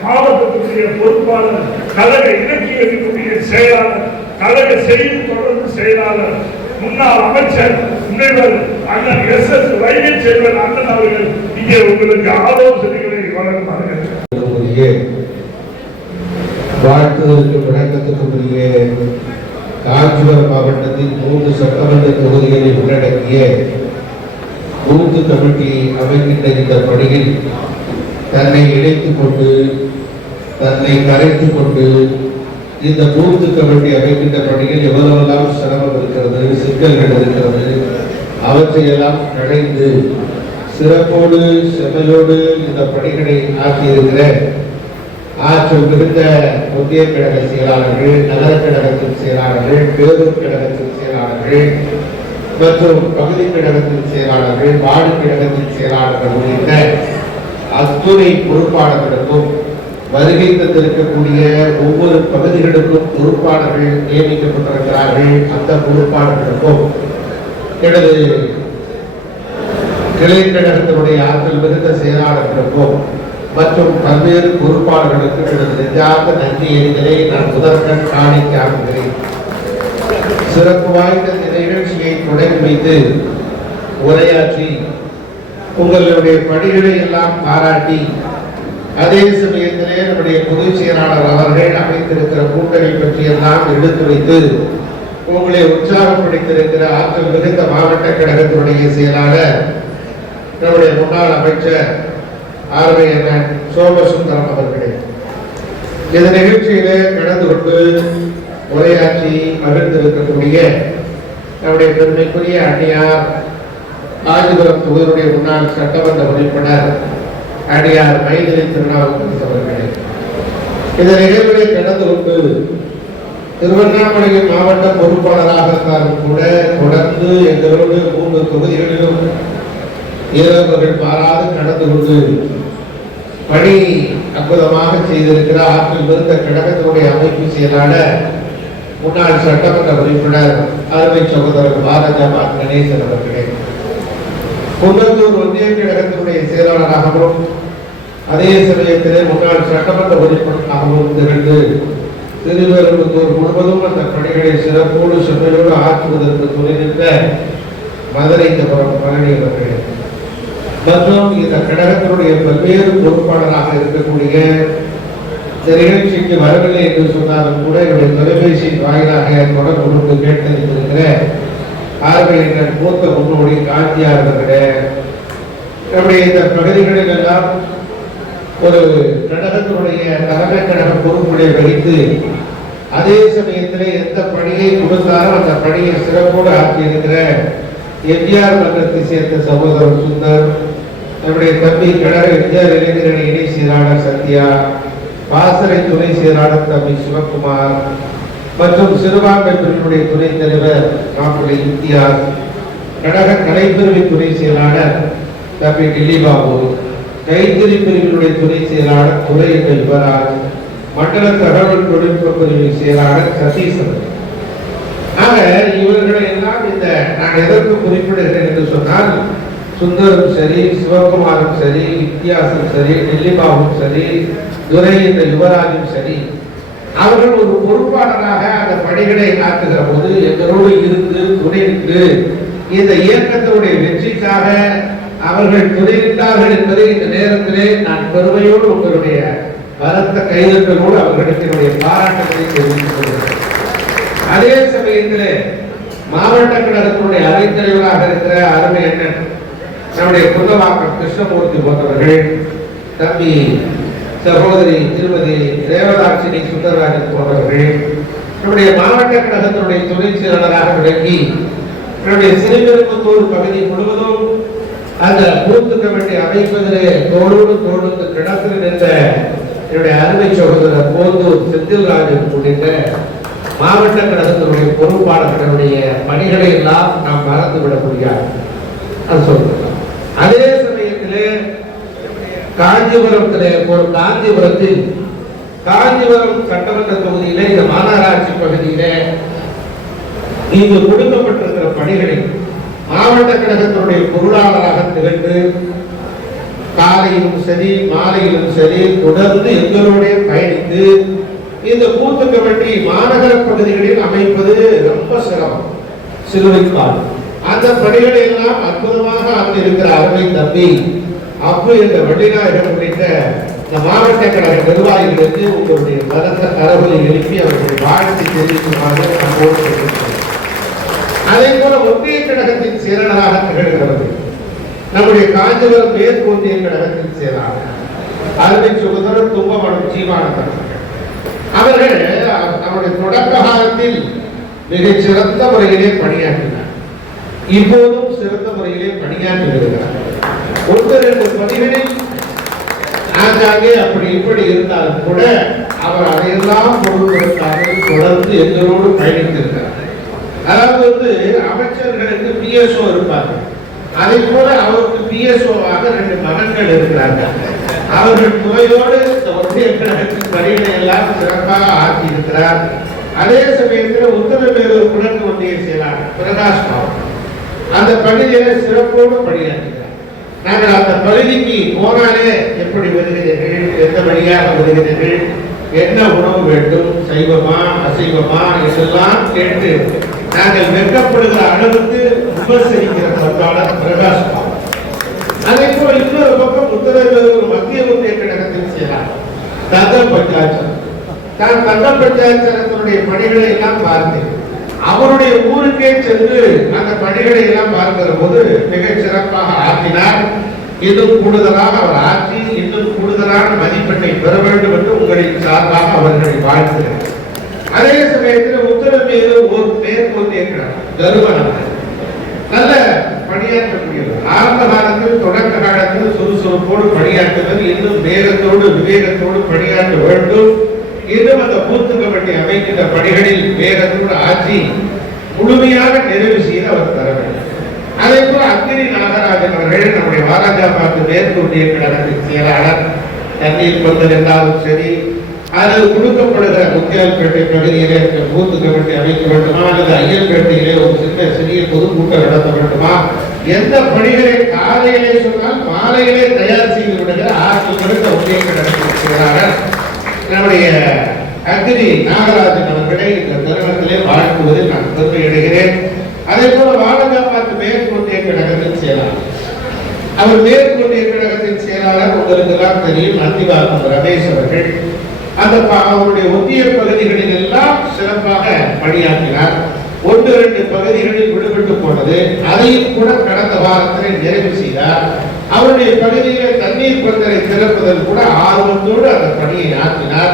மாவட்டத்தினுடைய பொறுப்பாளர், கழக இலக்கிய செயலாளர், கழக செய்தி தொடர்பு செயலாளர், முன்னாள் அமைச்சர் முனைவர் அண்ணன் SS வைகை செல்வன் அண்ணன் அவர்கள் இங்கே உங்களுக்கு ஆலோசனைகளை வழங்குவார்கள். வாழ்த்துவதற்கு விளக்கத்துக்குரிய காஞ்சிபுரம் மாவட்டத்தின் 3 சட்டமன்ற தொகுதிகளை உள்ளடக்கிய பூத்து கமிட்டி அமைக்கின்ற இந்த பணியில் தன்னை இணைத்துக் கொண்டு தன்னை கரைத்துக் கொண்டு இந்த பூத்து கமிட்டி அமைக்கின்ற பணியில் எவ்வளவெல்லாம் சிரமம் இருக்கிறது, சிக்கல்கள் இருக்கிறது, அவற்றையெல்லாம் களைந்து சிறப்போடு செம்மலோடு இந்த பணிகளை ஆக்கியிருக்கிற ஆற்றல் மிகுந்த ஒன்றிய கழக செயலாளர்கள், நகர கழகத்தின் செயலாளர்கள், பேரூர் கழகத்தின் செயலாளர்கள் மற்றும் பகுதி கழகத்தின் செயலாளர்கள், வார்டு கழகத்தின் செயலாளர்கள் உள்ளிட்ட அத்துணை பொறுப்பாளர்களுக்கும் வருகை தந்திருக்கக்கூடிய ஒவ்வொரு பகுதிகளுக்கும் பொறுப்பாளர்கள் நியமிக்கப்பட்டிருக்கிறார்கள். அந்த பொறுப்பாளர்களுக்கும் எனது கிளை கழகத்தினுடைய ஆற்றல் மிகுந்த செயலாளர்களுக்கும் மற்றும் பல்வேறு பொறுப்பாளர்களுக்கும் எனது நெஞ்சார்ந்த நன்றி எண்களை நான் முதற்கண் காணிக்காகிறேன். சிறப்பு வாய்ந்த இந்த நிகழ்ச்சியை தொடங்கி வைத்து உரையாற்றி உங்களுடைய பணிகளை எல்லாம் பாராட்டி அதே சமயத்திலே நம்முடைய பொதுச் செயலாளர் அவர்கள் அமைத்திருக்கிற கூட்டணி பற்றியெல்லாம் எடுத்து வைத்து உங்களை உற்சாகப்படுத்தியிருக்கிற ஆற்றல் மிகுந்த மாவட்ட கழகத்தினுடைய செயலாளர் நம்முடைய முன்னாள் அமைச்சர் ஆர்வை அண்ணன் சோமசுந்தரம் அவர்களே, இந்த நிகழ்ச்சியிலே கலந்து கொண்டு உரையாற்றி மகிழ்ந்திருக்கக்கூடிய நம்முடைய பெருமைக்குரிய அடியார் காஞ்சிபுரம் தொகுதியுடைய முன்னாள் சட்டமன்ற உறுப்பினர் அடியார் மைதிலி திருநாவுக்கரசு அவர்களே, இந்த நிகழ்வுகளை கடந்து கொண்டு திருவண்ணாமலையின் மாவட்ட பொறுப்பாளராக இருந்தாலும் கூட தொடர்ந்து எங்களோடு 3 தொகுதிகளிலும் இரவுகள் பாராது கடந்து கொண்டு பணி அற்புதமாக செய்திருக்கிற ஆற்றல் மிகுந்த கழகத்தினுடைய அமைப்பு செயலாளர் முன்னாள் சட்டமன்ற உறுப்பினர் அருமை சகோதரர் பாரதியார் கணேசன் அவர்களே, குன்னத்தூர் ஒன்றிய கழகத்தினுடைய செயலாளராகவும் அதே சமயத்திலே முன்னாள் சட்டமன்ற உறுப்பினராகவும் திகழ்ந்து திருவெரும்புத்தூர் முழுவதும் அந்த பணிகளை சிறப்போடு செம்மையோடு ஆற்றுவதற்கு துணை நின்ற மதுரை பழனி அவர்களே, மற்றும் இந்த கழகத்தினுடைய பல்வேறு பொறுப்பாளராக இருக்கக்கூடிய இந்த நிகழ்ச்சிக்கு வரவில்லை என்று சொன்னாலும் கூட என்னுடைய தொலைபேசி வாயிலாக தொடர்பு கொண்டு கேட்டறிந்திருக்கிற ஆர்வலர்கள் மூத்த முன்னோடி காந்தியார் அவர்களே, நம்முடைய இந்த பகுதிகளில் எல்லாம் ஒரு கழகத்தினுடைய தலைமை கழக பொறுப்புகளை வகித்து அதே சமயத்திலே எந்த பணியை கொடுத்தாலும் அந்த பணியை சிறப்போடு ஆற்றியிருக்கிற எம்ஜிஆர் மன்றத்தை சேர்ந்த சகோதரர் சுந்தர், நம்முடைய தம்பி கழக எம்ஜிஆர் இளைஞரணி இணை செயலாளர் சத்யா, பாசறை துணை செயலாளர் தம்பி சிவகுமார் மற்றும் சிறுபான்மை பிரிவினுடைய துணைத் தலைவர் மாப்பிள்ளை இம்தியாஸ், கழக கலைப்பிரிவு துணை செயலாளர் தம்பி டில்லி பாபு, கைத்தறி பிரிவினுடைய துணை செயலாளர் துறை யுவராஜ், மண்டல தகவல் தொழில்நுட்ப பிரிவு செயலாளர் சதீஷ். ஆக இவர்களை எல்லாம் இந்த நான் எதற்கு குறிப்பிடுகிறேன் என்று சொன்னால், சுந்தரும் சரி, சிவகுமாரும் சரி, வித்தியாசம் சரி, டில்லிபாபும் சரி, துரை என்ற யுவராஜும் சரி, அவர்கள் ஒரு பொறுப்பாளராக அந்த பணிகளை ஆற்றுகிற போது எங்களோடு இருந்து துணை நின்று இந்த இயக்கத்தினுடைய வெற்றிக்காக அவர்கள் துணை நின்றார்கள் என்பதை இந்த நேரத்திலே நான் பெருமையோடு உங்களுடைய பலத்த கைதட்டலோடு அவர்களுக்கு என்னுடைய பாராட்டுகளை தெரிவித்துக் கொள்கிறேன். அதே சமயத்திலே மாவட்ட கழகத்தினுடைய அவைத்தலைவராக இருக்கிற அருமை அண்ணன் நம்முடைய குந்தவாக்கம் கிருஷ்ணமூர்த்தி போன்றவர்கள், தம்பி சகோதரி திருமதி தேவதாட்சினி சுந்தரராஜன் போன்றவர்கள், நம்முடைய மாவட்ட கழகத்தினுடைய துணை செயலாளராக விளங்கி நம்முடைய சிறுபெரும்புத்தூர் பகுதி முழுவதும் அந்த பூத்து கமிட்டி அமைப்பதிலே தோளோடு தோளுக்கு கிடத்தில் நின்ற என்னுடைய அருமை சகோதரர் போந்தூர் செந்தில்ராஜன் உள்ளிட்ட மாவட்ட கழகத்தினுடைய பொறுப்பாளர்களுடைய பணிகளை எல்லாம் நாம் மறந்துவிட முடியாது அது சொல்றோம். அதே சமயத்திலே காஞ்சிபுரத்திலே காஞ்சிபுரம் சட்டமன்ற தொகுதியிலே இந்த மாநகராட்சி பகுதியிலே இங்கு கொடுக்கப்பட்டிருக்கிற பணிகளை மாவட்ட கழகத்தினுடைய பொருளாளராக திகழ்ந்து காலையிலும் சரி மாலையிலும் சரி தொடர்ந்து எங்களுடைய பயணித்து இந்த பூத்து கமிட்டி மாநகர பகுதிகளில் அமைப்பது ரொம்ப சிரமம், சிலுவைக்கால். அந்த பணிகளை எல்லாம் அற்புதமாக ஆற்றியிருக்கிற அருமை தம்பி அப்பு என்ற வள்ளிநாயகர் உள்ளிட்ட இந்த மாவட்ட கழக நிர்வாகிகளுக்கு உங்களுடைய பலத்த கரவலை எழுப்பி அவர்களை வாழ்த்து தெரிவிக்குமாறு நம்மோடு கேட்டுக்கொள்கிறேன். அதே போல ஒன்றிய கழகத்தின் செயலாளராக திகழ்கிறது நம்முடைய காஞ்சிபுரம் மேற்கு ஒன்றிய கழகத்தின் செயலாளர் அருமை சகோதரர் தும்பமடம் ஜீவானந்தன் அவர்கள் அவருடைய தொடக்க காலத்தில் மிகச் சிறந்த முறையிலே பணியாற்றினார். இப்போதும் சிறந்த முறையிலே பணியாற்றி வருகிறார். 1-2 பணிகளில் ஆங்காங்கே அப்படி இப்படி இருந்தாலும் கூட அவர் அதையெல்லாம் பொருட்படுத்தாமல் தொடர்ந்து எங்களோடு பயணித்திருக்கிறார். அதாவது அமைச்சர்களுக்கு பிஎஸ்ஓ இருப்பார்கள், அதை போல அவருக்கு பிஎஸ்ஓவாக 2 மகன்கள் இருக்கிறார்கள். அவர்கள் துறையோடு இந்த ஒன்றிய கழகத்தின் பணிகளை எல்லாம் சிறப்பாக ஆக்கி இருக்கிறார். அதே சமயத்தில் உத்தரமேரூர் கிழக்கு ஒன்றிய செயலாளர் பிரகாஷ் பாபு அந்த பகுதியில சிறப்போடு பணியாற்றுகிறார். நாங்கள் அந்த பகுதிக்கு போனாலே எப்படி வருகிறீர்கள், எந்த வழியாக வருகிறீர்கள், என்ன உணவு வேண்டும், சைவமா அசைவமா இதெல்லாம் கேட்டு நாங்கள் வெட்கப்படுகிற அளவுக்கு விமர்சனிக்கிற பண்பாளர் பிரகாஷ் பாபு. அதே போல இன்னொரு பக்கம் உத்தரமேரூர் மத்திய ஒன்றிய கழகத்தின் செயலாளர் தங்க பஞ்சாயத்து. நான் தங்க பஞ்சாயத்தினுடைய பணிகளை எல்லாம் பார்த்தேன். அவருடைய ஊருக்கே சென்று அந்த பணிகளை எல்லாம் பார்க்கிற போது மிகச் சிறப்பாக ஆற்றினார். இன்னும் கூடுதலாக அவர் ஆட்சி இன்னும் கூடுதலான மதிப்பெண்ணை பெற வேண்டும் என்று உங்களின் சார்பாக அவர்களை வாழ்த்துகிறேன். அதே சமயத்தில் உத்தரவு மீது ஒரு மேற்கொண்டே கருவனாக நல்ல பணியாற்றக்கூடியவர். ஆரம்ப காலத்தில் தொடக்க காலத்தில் சுறுசுறுப்போடு பணியாற்றுவது, இன்னும் வேகத்தோடு விவேகத்தோடு பணியாற்ற வேண்டும். இன்னும் அந்த பூத்து கமிட்டி அமைக்கின்ற பணிகளில் வேகத்தோடு ஆட்சி முழுமையாக நிறைவு செய்து அவர் தர வேண்டும். அதே போல அக்னி நாகராஜன் அவர்கள் நம்முடைய வாராஜாபாத் மேற்கு ஒன்றிய கழகத்தின் செயலாளர். தண்ணீர் பந்தல் என்றாலும் சரி, அது கொடுக்கப்படுகிற முத்தியால்பேட்டை பகுதியிலே பூத்து கமிட்டி அமைக்க வேண்டுமா, அல்லது ஐயன்பேட்டையிலே ஒரு சிறிய பொதுக்கூட்டம் நடத்த வேண்டுமா, எந்த பணிகளை காலையிலே சொன்னால் மாலையிலே தயார் செய்து விடுகிற ஆற்றல் மிகுந்த ஒன்றிய கழகத்தின் செயலாளர் நம்முடைய அக்னி நாகராஜன் அவர்களை இந்த தருணத்திலே வாழ்த்துவதில் நான் பெருமை அடைகிறேன். அதே போல வாராஜாபாத் மேற்கு ஒன்றிய கழகத்தின் செயலாளர், அவர் மேற்கு ஒன்றிய கழகத்தின் செயலாளர் உங்களுக்கு எல்லாம் தெரியும், அந்திவாக்கம் ரமேஷ் அவர்கள். அந்த அவருடைய ஒன்றிய பகுதிகளில் எல்லாம் சிறப்பாக பணியாற்றினார். 1-2 பகுதிகளில் விடுபட்டு போனது, அதையும் கூட கடந்த வாரத்தில் நிறைவு செய்தார். அவருடைய பகுதியிலே தண்ணீர் பந்தலை திறப்பதில் கூட ஆர்வத்தோடு அந்த பணியை ஆற்றினார்.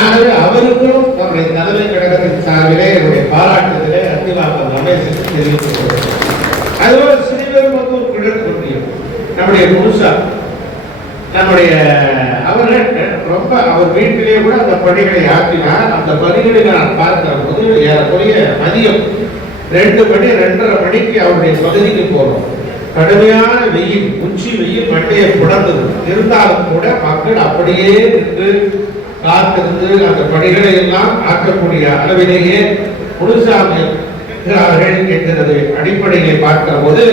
ஆகவே அவருக்கும் நம்முடைய தலைமை கழகத்தின் சார்பிலே என்னுடைய பாராட்டுதலை அத்திவாக்கம் ரமேஷுக்கு தெரிவித்துக் கொள்கிறேன். அதுபோல ஸ்ரீபெரும்புதூர் கிழக்கு ஒன்றியம் நம்முடைய முழுசா நம்முடைய அவர்கள் ரொம்ப அவர் வீட்டிலே கூட அந்த பணிகளை ஆற்றினார். அந்த பணிகளை நான் பார்க்கிற போது ஏறக்குறைய மதியம் 2 மணி 2:30 மணிக்கு அவருடைய பகுதிக்கு போறோம். கடுமையான வெயில், உச்சி வெயில் மண்டையை புடர்ந்தது. இருந்தாலும் கூட மக்கள் அப்படியே நின்று காத்திருந்து அந்த பணிகளை எல்லாம் ஆற்றக்கூடிய அளவிலேயே முழுசாமி என்கிறது அடிப்படையை பார்க்கிற போது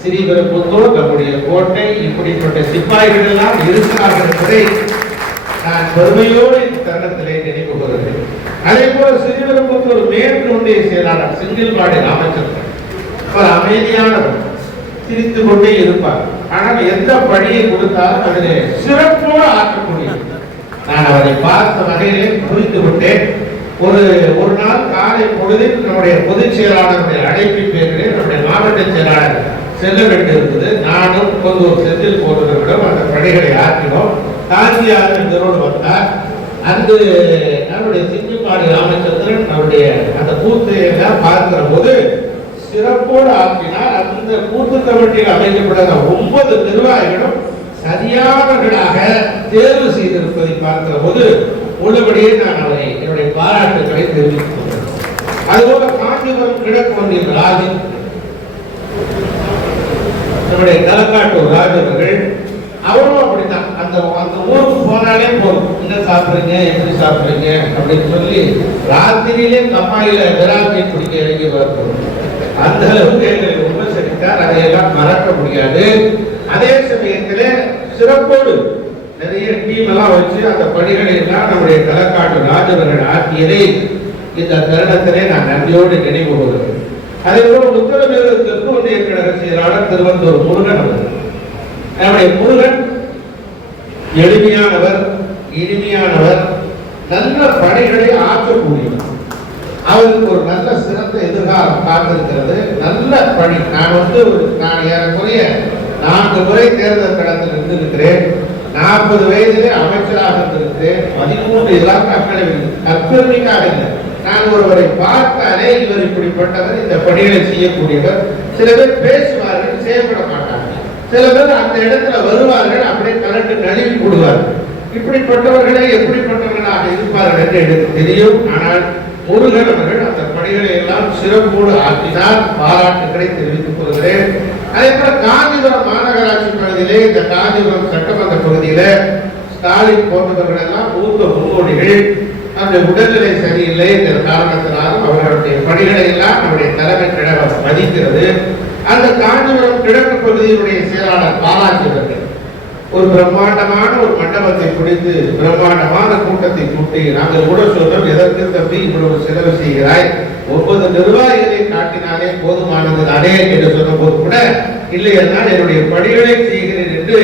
ஸ்ரீபெரும்புதூர் நம்முடைய கோட்டை, இப்படிப்பட்ட சிப்பாய்கள் எல்லாம் இருக்கிறார்கள் என்பதை நான் பெருமையோடு இந்த தருணத்திலே நினைவு கூறுகிறேன். அதே போல ஸ்ரீபெரும்புதூர் மேற்கு ஒன்றிய செயலாளர் செந்தில்பாடி ராமச்சந்திரன், அவர் அமைதியானவர், சிரித்துக் கொண்டே இருப்பார். ஆனால் எந்த பணியை கொடுத்தாலும் அதிலே சிறப்போடு ஆற்றக்கூடியவர். நான் அவரை பார்த்த வகையிலே புரிந்து கொண்டேன். ஒரு நாள் காலை பொழுதில் நம்முடைய பொதுச் செயலாளருடைய அழைப்பின் பேரிலே நம்முடைய மாவட்ட செயலாளர் செல்ல வேண்டியிருந்தது. நானும் ஒரு செந்தில் போன்றவர்களிடம் அந்த பணிகளை ஆற்றினோம். காந்தியார் இதனோடு வந்தார். அங்கு நம்முடைய சிங்கிப்பாடி ராமச்சந்திரன் அவருடைய அந்த பூத்தை எல்லாம் பார்க்கிற போது சிறப்போடு ஆற்றினார். அந்த பூத்து கமிட்டியில் அமைக்கப்பட்ட 9 நிர்வாகிகளும் சரியானவர்களாக தேர்வு செய்திருப்பதை பார்க்கிற போது உள்ளபடியே நான் அவரை என்னுடைய பாராட்டுகளை தெரிவித்துக் கொண்டேன். அதுபோல காஞ்சிபுரம் கிழக்கு ஒன்றிய ராஜன், நம்முடைய தலக்காட்டூர் ராஜவர்கள், அவரும் அப்படித்தான். அந்த ஊருக்கு போனாலே போதும், என்ன சாப்பிடுறீங்க, எப்படி சாப்பிடுறீங்க அப்படின்னு சொல்லி ராத்திரியிலே கம்மாயில விராக்கை குடிக்க இறங்கி வரணும். அந்த அளவுக்கு எங்களுக்கு உபசரித்தார். அதையெல்லாம் மறக்க முடியாது. அதே சமயத்திலே சிறப்போடு நிறைய டீம் எல்லாம் வச்சு அந்த பணிகளை எல்லாம் நம்முடைய தலக்காட்டு ராஜவர்கள் ஆற்றியதை இந்த தருணத்திலே நான் நன்றியோடு நினைவு கூறுகிறேன். அதே போல உத்தரமேறு தெற்கு ஒன்றிய கழக செயலாளர் திருவந்தூர் முருகன் அவர்கள், நம்முடைய முருகன் எளிமையானவர், இனிமையானவர், நல்ல பணிகளை ஆற்றக்கூடியவர். அவருக்கு ஒரு நல்ல சிறந்த எதிர்காலம் காத்திருக்கிறது. நல்ல பணி. நான் ஏறக்குறைய 4 முறை தேர்தல் களத்தில் இருந்திருக்கிறேன். 40 வயதிலே அமைச்சராக இருந்திருக்கிறேன். 13 இலாக்காக்களை கற்பனைக்காக இல்லை. நான் ஒருவரை பார்த்தாலே இவர் இப்படிப்பட்டவர், இந்த பணிகளை செய்யக்கூடியவர். சில பேர் பேசுவார்கள், செயல்பட மாட்டார்கள். சில பேர் அந்த இடத்துல வருவார்கள், அப்படியே கலந்து நழுவி போடுவார்கள். இப்படிப்பட்டவர்களே எப்படிப்பட்டவர்களாக இருப்பார்கள் என்று எனக்கு தெரியும். ஆனால் முருகன் அவர்கள் அந்த பணிகளை எல்லாம் சிறப்போடு ஆற்றினார். பாராட்டுகளை தெரிவித்துக் கொள்கிறேன். அதே போல காஞ்சிபுரம் மாநகராட்சி பகுதியிலே, இந்த காஞ்சிபுரம் சட்டமன்ற பகுதியில ஸ்டாலின் போன்றவர்கள் எல்லாம் மூத்த முன்னோடிகள். அந்த உடல்நிலை சரியில்லை என்ற காரணத்தினாலும் அவர்களுடைய பணிகளை எல்லாம் நம்முடைய தலைமை கழகம் மதிக்கிறது. அந்த காஞ்சிபுரம் கிழக்கு பகுதியினுடைய செயலாளர் பாலாஜி அவர்கள் ஒரு பிரம்மாண்டமான ஒரு மண்டபத்தை பிடித்து பிரம்மாண்டமான கூட்டத்தை கூட்டி, நாங்கள் கூட சொன்னோம், எதற்கு தம்பி இவ்வளவு செலவு செய்கிறாய், 9 நிர்வாகிகளை காட்டினாலே போதுமானது தானே என்று சொன்ன போது கூட இல்லை என்றால் என்னுடைய பணிகளை செய்கிறேன் என்று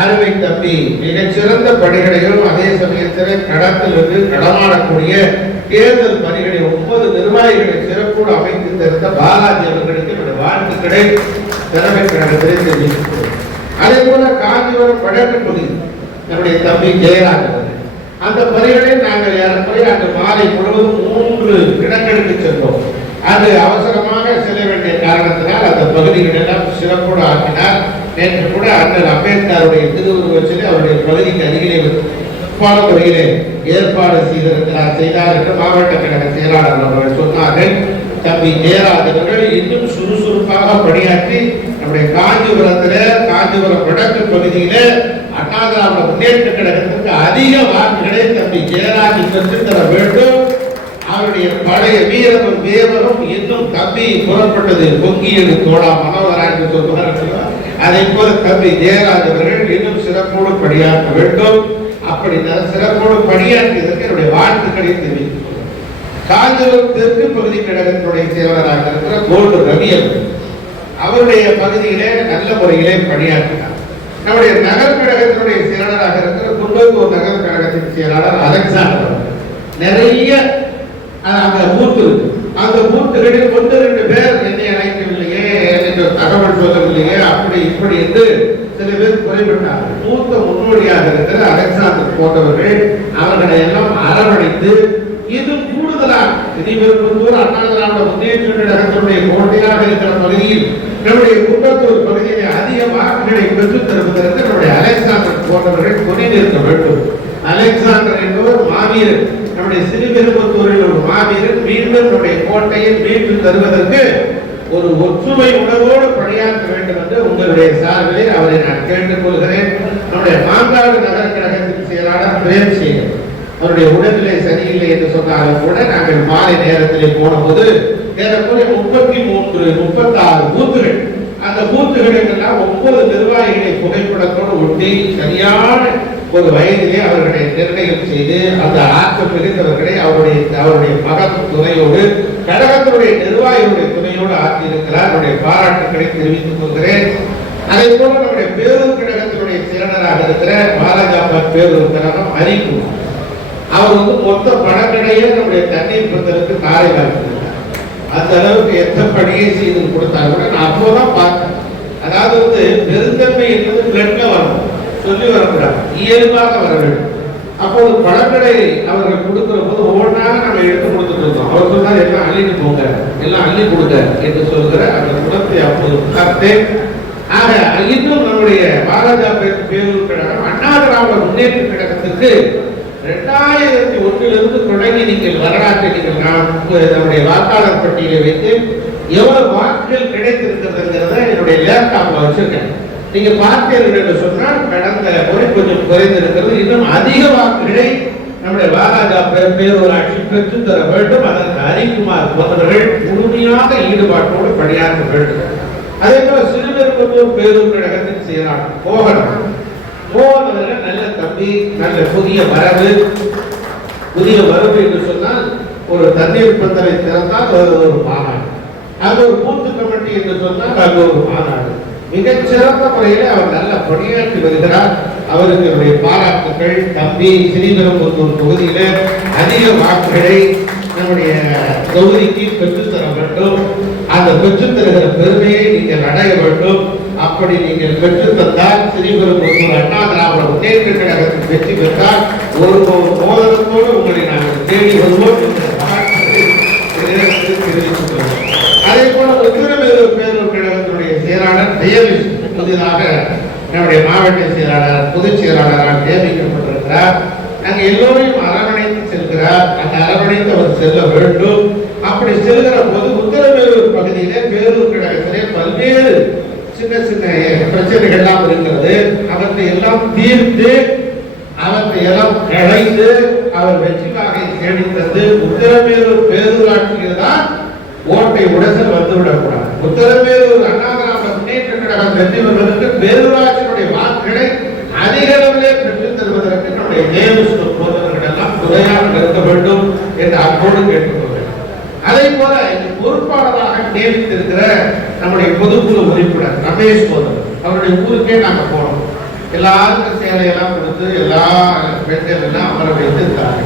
அருமை தம்பி மிகச்சிறந்த பணிகளையும் அதே சமயத்தில் கடத்தில் இருந்து கடமாடக்கூடிய தேர்தல் பணிகளை 9 நிர்வாகிகளை சிறப்போடு அமைத்து தந்த பாலாஜி அவர்களுக்கு என்னுடைய வாழ்த்துக்களை திறமை கழகத்திலே தெரிவிக்கிறேன். அதே போல காஞ்சிபுரம் வடக்கு பகுதி நம்முடைய தம்பி ஜெயராஜ் அவர்கள் அந்த பணிகளை நாங்கள் ஏறக்குறைய அந்த மாலை முழுவதும் 3 இடங்களுக்கு சென்றோம். அது அவசரமாக செல்ல வேண்டிய காரணத்தினால் அந்த பகுதிகள் எல்லாம் சிறப்போடு ஆக்கினார். நேற்று கூட அண்ணல் அம்பேத்கருடைய திருவுருவச்சிலே அவருடைய பகுதிக்கு அருகிலே பல முறையிலே ஏற்பாடு செய்தார் என்று மாவட்ட கழக செயலாளர் அவர்கள் சொன்னார்கள். தம்பி ஜெயராஜ் அவர்கள் இன்னும் சுறுசுறுப்பாக பணியாற்றி நம்முடைய காஞ்சிபுரம் வடக்கு பகுதியில அண்ணா திராவிட முன்னேற்ற கழகத்திற்கு அதிக வாக்குகளை தம்பி ஜெயராஜ் பெற்று தர வேண்டும். அவருடைய பழைய வீரமும் வேவரும் இன்னும் தம்பி புறப்பட்டது பொங்கியது தோழா மனோகரா என்று சொல்வார்கள். அதை போல தம்பி ஜெயராஜ் அவர்கள் இன்னும் சிறப்போடு பணியாற்ற வேண்டும். அப்படி சிறப்போடு பணியாற்றியதற்கு என்னுடைய வாழ்த்துக்களை தெரிவிக்கிறேன். காஞ்சிபுரம் தெற்கு பகுதி கழகத்தினுடைய செயலாளராக இருக்கிற கோல்டு ரவி அவருடைய பகுதியிலே நல்ல முறையிலே பணியாற்றினார். நம்முடைய நகர் கழகத்தினுடைய செயலாளராக இருக்கிற குன்னத்தூர் நகர் கழகத்தின் செயலாளர் அலெக்சாண்டர் நிறைய அந்த பூத்து இருக்கு. அந்த பூத்துகளில் 1-2 பேர் என்னை அழைக்கவில்லையே என்று தகவல் சொல்லவில்லையே அப்படி இப்படி என்று சில பேர் குறைபட்டார்கள். மூத்த முன்னோடியாக இருக்கிற அலெக்சாண்டர் போன்றவர்கள் அவர்களை எல்லாம் அரவணைத்து இது கூடுதலாக திருப்பத்தூர் அண்ணா திராவிட முன்னேற்ற கழகத்தினுடைய கோட்டையாக இருக்கிற பகுதியில் நம்முடைய குன்னத்தூர் பகுதியிலே அதிக வாக்குகளை பெற்றுத் தருவதற்கு நம்முடைய அலெக்சாண்டர் போன்றவர்கள் துணை நிற்க வேண்டும். அலெக்சாண்டர் என்பவர் மாவீரர், நம்முடைய சிறுபெரும்புத்தூரில் ஒரு மாவீரர் மீண்டும் நம்முடைய கோட்டையை மீட்டு தருவதற்கு ஒரு ஒற்றுமை உணர்வோடு பணியாற்ற வேண்டும் என்று உங்களுடைய சார்பிலே அவரை நான் கேட்டுக் கொள்கிறேன். நம்முடைய மாங்காடு நகர கழகத்தின் செயலாளர் பிரேம்சேகர் அவருடைய உடல்நிலை சரியில்லை என்று சொன்னாலும் கூட நாங்கள் மாலை நேரத்திலே போன போது ஏறக்குறைய 33-36 பூத்துகள், அந்த பூத்துகளில் எல்லாம் 9 நிர்வாகிகளை புகைப்படத்தோடு ஒட்டி சரியான ஒரு வயதிலே அவர்களை நிர்ணயம் செய்து அந்த ஆற்றல் மிகுந்தவர்களை அவருடைய மகன் துணையோடு கழகத்தினுடைய நிர்வாகிகளுடைய துணையோடு ஆற்றியிருக்கிறார். அவருடைய பாராட்டுக்களை தெரிவித்துக் கொள்கிறேன். அதே போல நம்முடைய பேரூர் கழகத்தினுடைய செயலராக இருக்கிற பாலாஜாபாத் பேரூர் கழகம் அறிக்கும் அவர் மொத்த பணக்கடையே நம்முடைய தண்ணீர் பந்தலுக்கு தாரை வார்த்திருக்கிறார். அந்த அளவுக்கு எந்த பணியை செய்து கொடுத்தார் கூட நான் அப்போதான் பார்த்தேன். அதாவது பெருந்தன்மை என்பது பிளட்ல வரணும், சொல்லி வரக்கூடாது, இயல்பாக வர வேண்டும். அப்போது பழக்கடை அவர்கள் கொடுக்கிற போது ஒவ்வொன்றாக நம்ம எடுத்து கொடுத்துட்டு இருந்தோம். அவர் சொன்னார் எல்லாம் அள்ளிட்டு போங்க, எல்லாம் அள்ளி கொடுங்க என்று சொல்கிற அந்த குணத்தை அப்போது பார்த்தேன். ஆக இன்னும் நம்முடைய பாலாஜா பேரூர் கழகம் அண்ணா திராவிட முன்னேற்ற கழகத்திற்கு 2001 தொடங்கி நீங்கள் வரலாற்றை நீங்கள் நம்முடைய வாக்காளர் பட்டியலை வைத்து எவ்வளவு வாக்குகள் கிடைத்திருக்கிறதுங்கிறத என்னுடைய லேப்டாப்ல வச்சிருக்கேன். நீங்க பார்த்தீர்கள் என்று சொன்னால் கடந்த முறை கொஞ்சம் குறைந்திருக்கிறது. இன்னும் அதிக வாக்குகளை நம்முடைய பாலாஜா பேரூராட்சி பெற்றுத் தர வேண்டும். அதற்கு ஹரிக்குமார் போன்றவர்கள் முழுமையாக ஈடுபாட்டோடு பணியாற்ற வேண்டும். அதே போல சிறுபெரும்புத்தூர் பேரூர் கழகத்தின் செயலாளர் மோகன் அவர்கள் நல்ல தம்பி, நல்ல புதிய வரவு என்று சொன்னால் ஒரு தண்ணீர் பந்தலை திறந்தால் ஒரு மாநாடு, அது ஒரு பூத்து கமிட்டி என்று சொன்னால் அது ஒரு மாநாடு. மிகச்சிறந்த முறையில் அவர் நல்ல பணியாற்றி வருகிறார். அவருக்கு என்னுடைய பாராட்டுக்கள். தம்பி சிறுபெரும்புத்தூர் தொகுதியில அதிக வாக்குகளை நம்முடைய தொகுதிக்கு பெற்றுத்தர வேண்டும். அந்த பெற்றுத்தருகிற பெருமையை நீங்கள் அடைய வேண்டும். அப்படி நீங்கள் பெற்றுத் தந்தால் சிறுபெரும்புத்தூர் அண்ணா திராவிட முன்னேற்ற கழகத்தில் வெற்றி பெற்றால் ஒரு மோதலத்தோடு உங்களை நாங்கள் தேடி வருவோம் என்ற அதே போல உத்திரமேரூர் பேரூர் கழகத்தினுடைய செயலாளர் ஜெயவிஷ்ணு புதிதாக நம்முடைய மாவட்ட செயலாளர் பொதுச் செயலாளராக நியமிக்கப்பட்டிருக்கிறார். நாங்கள் எல்லோரையும் அரவணைத்து செல்கிறார். அந்த அரவணைத்து அவர் செல்ல வேண்டும். அப்படி செல்கிற போது உத்திரமேரூர் பகுதியிலே பேரூர் கழகத்திலே பல்வேறு சின்ன சின்ன பிரச்சனைகள் எல்லாம் இருக்கிறது. அவற்றை எல்லாம் தீர்த்து அவற்றை எல்லாம் களைந்து அவர் வெற்றி வாகை தேடித்தந்து உத்திரமேரூர் பேரூராட்சியில் தான் ஓட்டை உடசல் வந்துவிடக்கூடாது. உத்திரமேரூர் அண்ணா திராவிட முன்னேற்ற கழகம் வெற்றி பெறுவதற்கு பேரூராட்சியினுடைய வாக்குகளை அதிக அளவிலே பெற்றுத் தருவதற்கு நம்முடைய ஜெயவிஷ்ணு போன்றவர்கள் எல்லாம் துணையாக நிற்க வேண்டும் என்று அன்போடு கேட்டுக்கொள்கிறேன். அதே போல நியமித்திருக்கிற நம்முடைய பொதுக்குழு உறுப்பினர் ரமேஷ் போதர் அவருடைய ஊருக்கே நாங்க போனோம். எல்லாருக்கும் சேலையெல்லாம் கொடுத்து எல்லா பெண்கள் எல்லாம் அமர வைத்து இருந்தாங்க.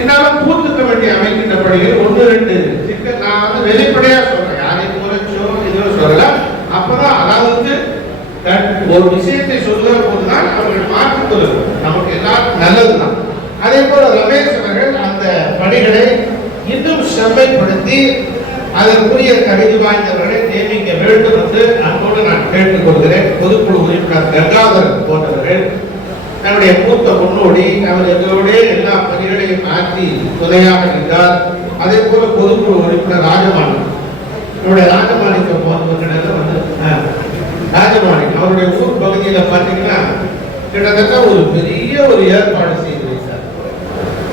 என்னாலும் பூத்துக்க வேண்டிய அமைக்கின்ற பணிகள் 1-2 சிக்கல் நான் வந்து வெளிப்படையா சொல்றேன், யாரையும் குறைச்சோ இதுவோ சொல்லல. அப்பதான் அதாவது ஒரு விஷயத்தை சொல்லுற போதுதான் அவர்கள் மாற்றிக் கொள்ளும், நமக்கு எல்லாருக்கும் நல்லதுதான். அதே போல ரமேஷ் அவர்கள் அந்த பணிகளை இன்னும் செம்மைப்படுத்தி அதற்குரிய தகுதி வாய்ந்தவர்களை நியமிக்க வேண்டும் என்று அன்போடு நான் கேட்டுக் கொள்கிறேன். பொதுக்குழு உறுப்பினர் கங்காதரன் போன்றவர்கள் நம்முடைய மூத்த முன்னோடி, அவர் எங்களோட எல்லா பணிகளையும் ஆற்றி துணையாக நின்றார். அதே போல பொதுக்குழு உறுப்பினர் ராஜமாணி, நம்முடைய ராஜமாணிக்கம் போன்றவர்கள் வந்து ராஜமாணிக்கம் அவருடைய ஊர் பகுதியில பார்த்தீங்கன்னா கிட்டத்தட்ட ஒரு பெரிய ஒரு ஏற்பாடு செய்து வைத்தார்.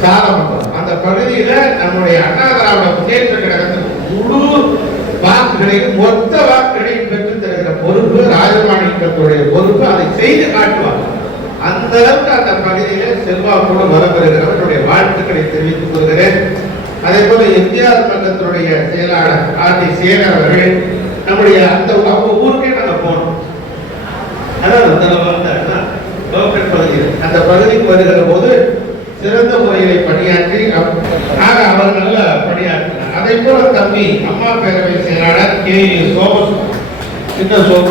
சாரமங்கலம் அந்த பகுதியில நம்முடைய அண்ணா திராவிட முன்னேற்ற கழகத்தின் முழு வாக்குகளையும் மொத்த வாக்குகளையும் பெற்று தருகிற பொறுப்பு ராஜமாணிக்கத்துடைய பொறுப்பு. அதை செய்து காட்டுவார். அந்த அளவுக்கு அந்த பகுதியில செல்வாக்கோடு வரப்பெறுகிறவர்களுடைய வாழ்த்துக்களை தெரிவித்துக் கொள்கிறேன். அதே போல எம்ஜிஆர் மன்றத்தினுடைய செயலாளர் ஆர்டி சேகர் அவர்கள் நம்முடைய அந்த ஊருக்கே நாங்கள் போனோம். லோக்கல் பகுதியில் அந்த பகுதிக்கு வருகிற போது சிறந்த முறைகளை பணியாற்றி அவர் நல்ல பணியாற்றினார். அதே போல தம்பி அம்மா பேரவை செயலாளர் கே சின்ன சோழ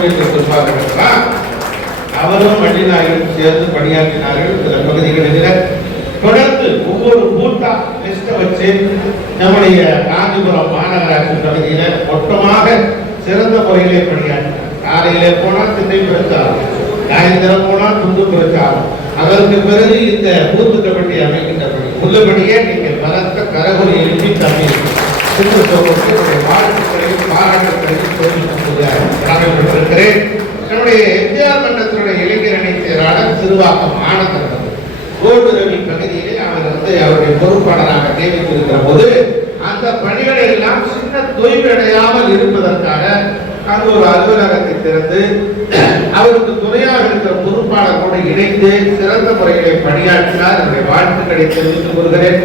அவரும் மண்டிநாயகரும் சேர்ந்து பணியாற்றினார்கள். சில பகுதிகளில் தொடர்ந்து ஒவ்வொரு பூட்டா லிஸ்ட வச்சு நம்முடைய காஞ்சிபுரம் மாநகராட்சி பகுதியில மொத்தமாக சிறந்த முறையிலே பணியாற்றினார். காலையிலே போனா திண்ணை பிரச்சாரம், சாயந்தரம் போனா துண்டு பிரச்சாரம், அதற்கு பிறகு இந்த பூத்து கமிட்டி அமைக்கின்ற பணி உள்ளபடியே நீங்கள் பலத்த கரகுரி எழுப்பி தம்பி சின்ன சோழனுடைய வாழ்த்துக்களையும் பாராட்டுகளையும் தெரிவித்திருக்கிறேன். நம்முடைய எம்ஜிஆர் மன்றத்தினுடைய இளைஞர் அணி செயலாளர் சிறுவாக்கம் ஆனந்தன் கோடு ரவி பகுதியிலே அவர் வந்து அவருடைய பொறுப்பாளராக நியமித்திருக்கிற போது அந்த பணிகளை எல்லாம் சின்ன தொய்வடையாமல் இருப்பதற்காக அங்கு ஒரு அலுவலகத்தை திறந்து அவருக்கு துணையாக இருக்கிற பொறுப்பாளரோடு இணைந்து சிறந்த முறைகளை பணியாற்றினார். என்னுடைய வாழ்த்துக்களை தெரிவித்துக் கொள்கிறேன்.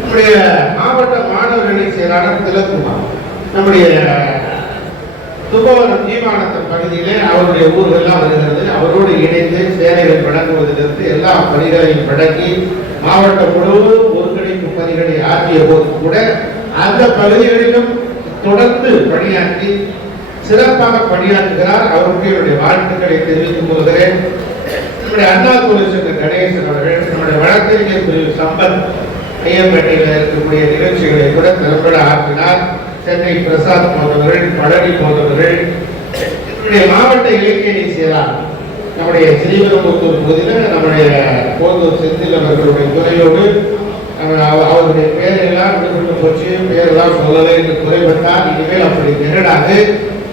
நம்முடைய மாவட்ட மாணவர்களை செயலாளர் திலக்குமார் நம்முடைய துபவரம் தீவானத்தன் பகுதியிலே அவருடைய ஊர்களெல்லாம் வருகிறது. அவரோடு இணைந்து சேனைகள் வழங்குவதிலிருந்து எல்லா பணிகளையும் வழங்கி மாவட்டம் முழுவதும் ஒருங்கிணைப்பு பணிகளை ஆற்றிய போது கூட அந்த பகுதிகளிலும் தொடர்ந்து பணியாற்றி சிறப்பாக பணியாற்றுகிறார். அவருக்கு என்னுடைய வாழ்த்துக்களை தெரிவித்துக் கொள்கிறேன். நம்முடைய அண்ணா தொழிற்சங்க கணேசன் அவர்கள் நம்முடைய வழக்கறிஞர் பிரிவு சம்பத் ஐயம்பேட்டையில் இருக்கக்கூடிய நிகழ்ச்சிகளை கூட திறம்பட ஆற்றினார். சென்னை பிரசாத் போன்றவர்கள், பழனி போன்றவர்கள், நம்முடைய மாவட்ட இலக்கிய செயலாளர் நம்முடைய ஸ்ரீவில்லிபுத்தூர் பகுதியில் நம்முடைய போந்தூர் செந்தில் அவர்களுடைய துறையோடு அவருடைய பேரெல்லாம் விடுபட்டு போச்சு, பேரெல்லாம் சொல்லலை என்று குறைபட்டால் இனிமேல் அப்படி நிகழாது.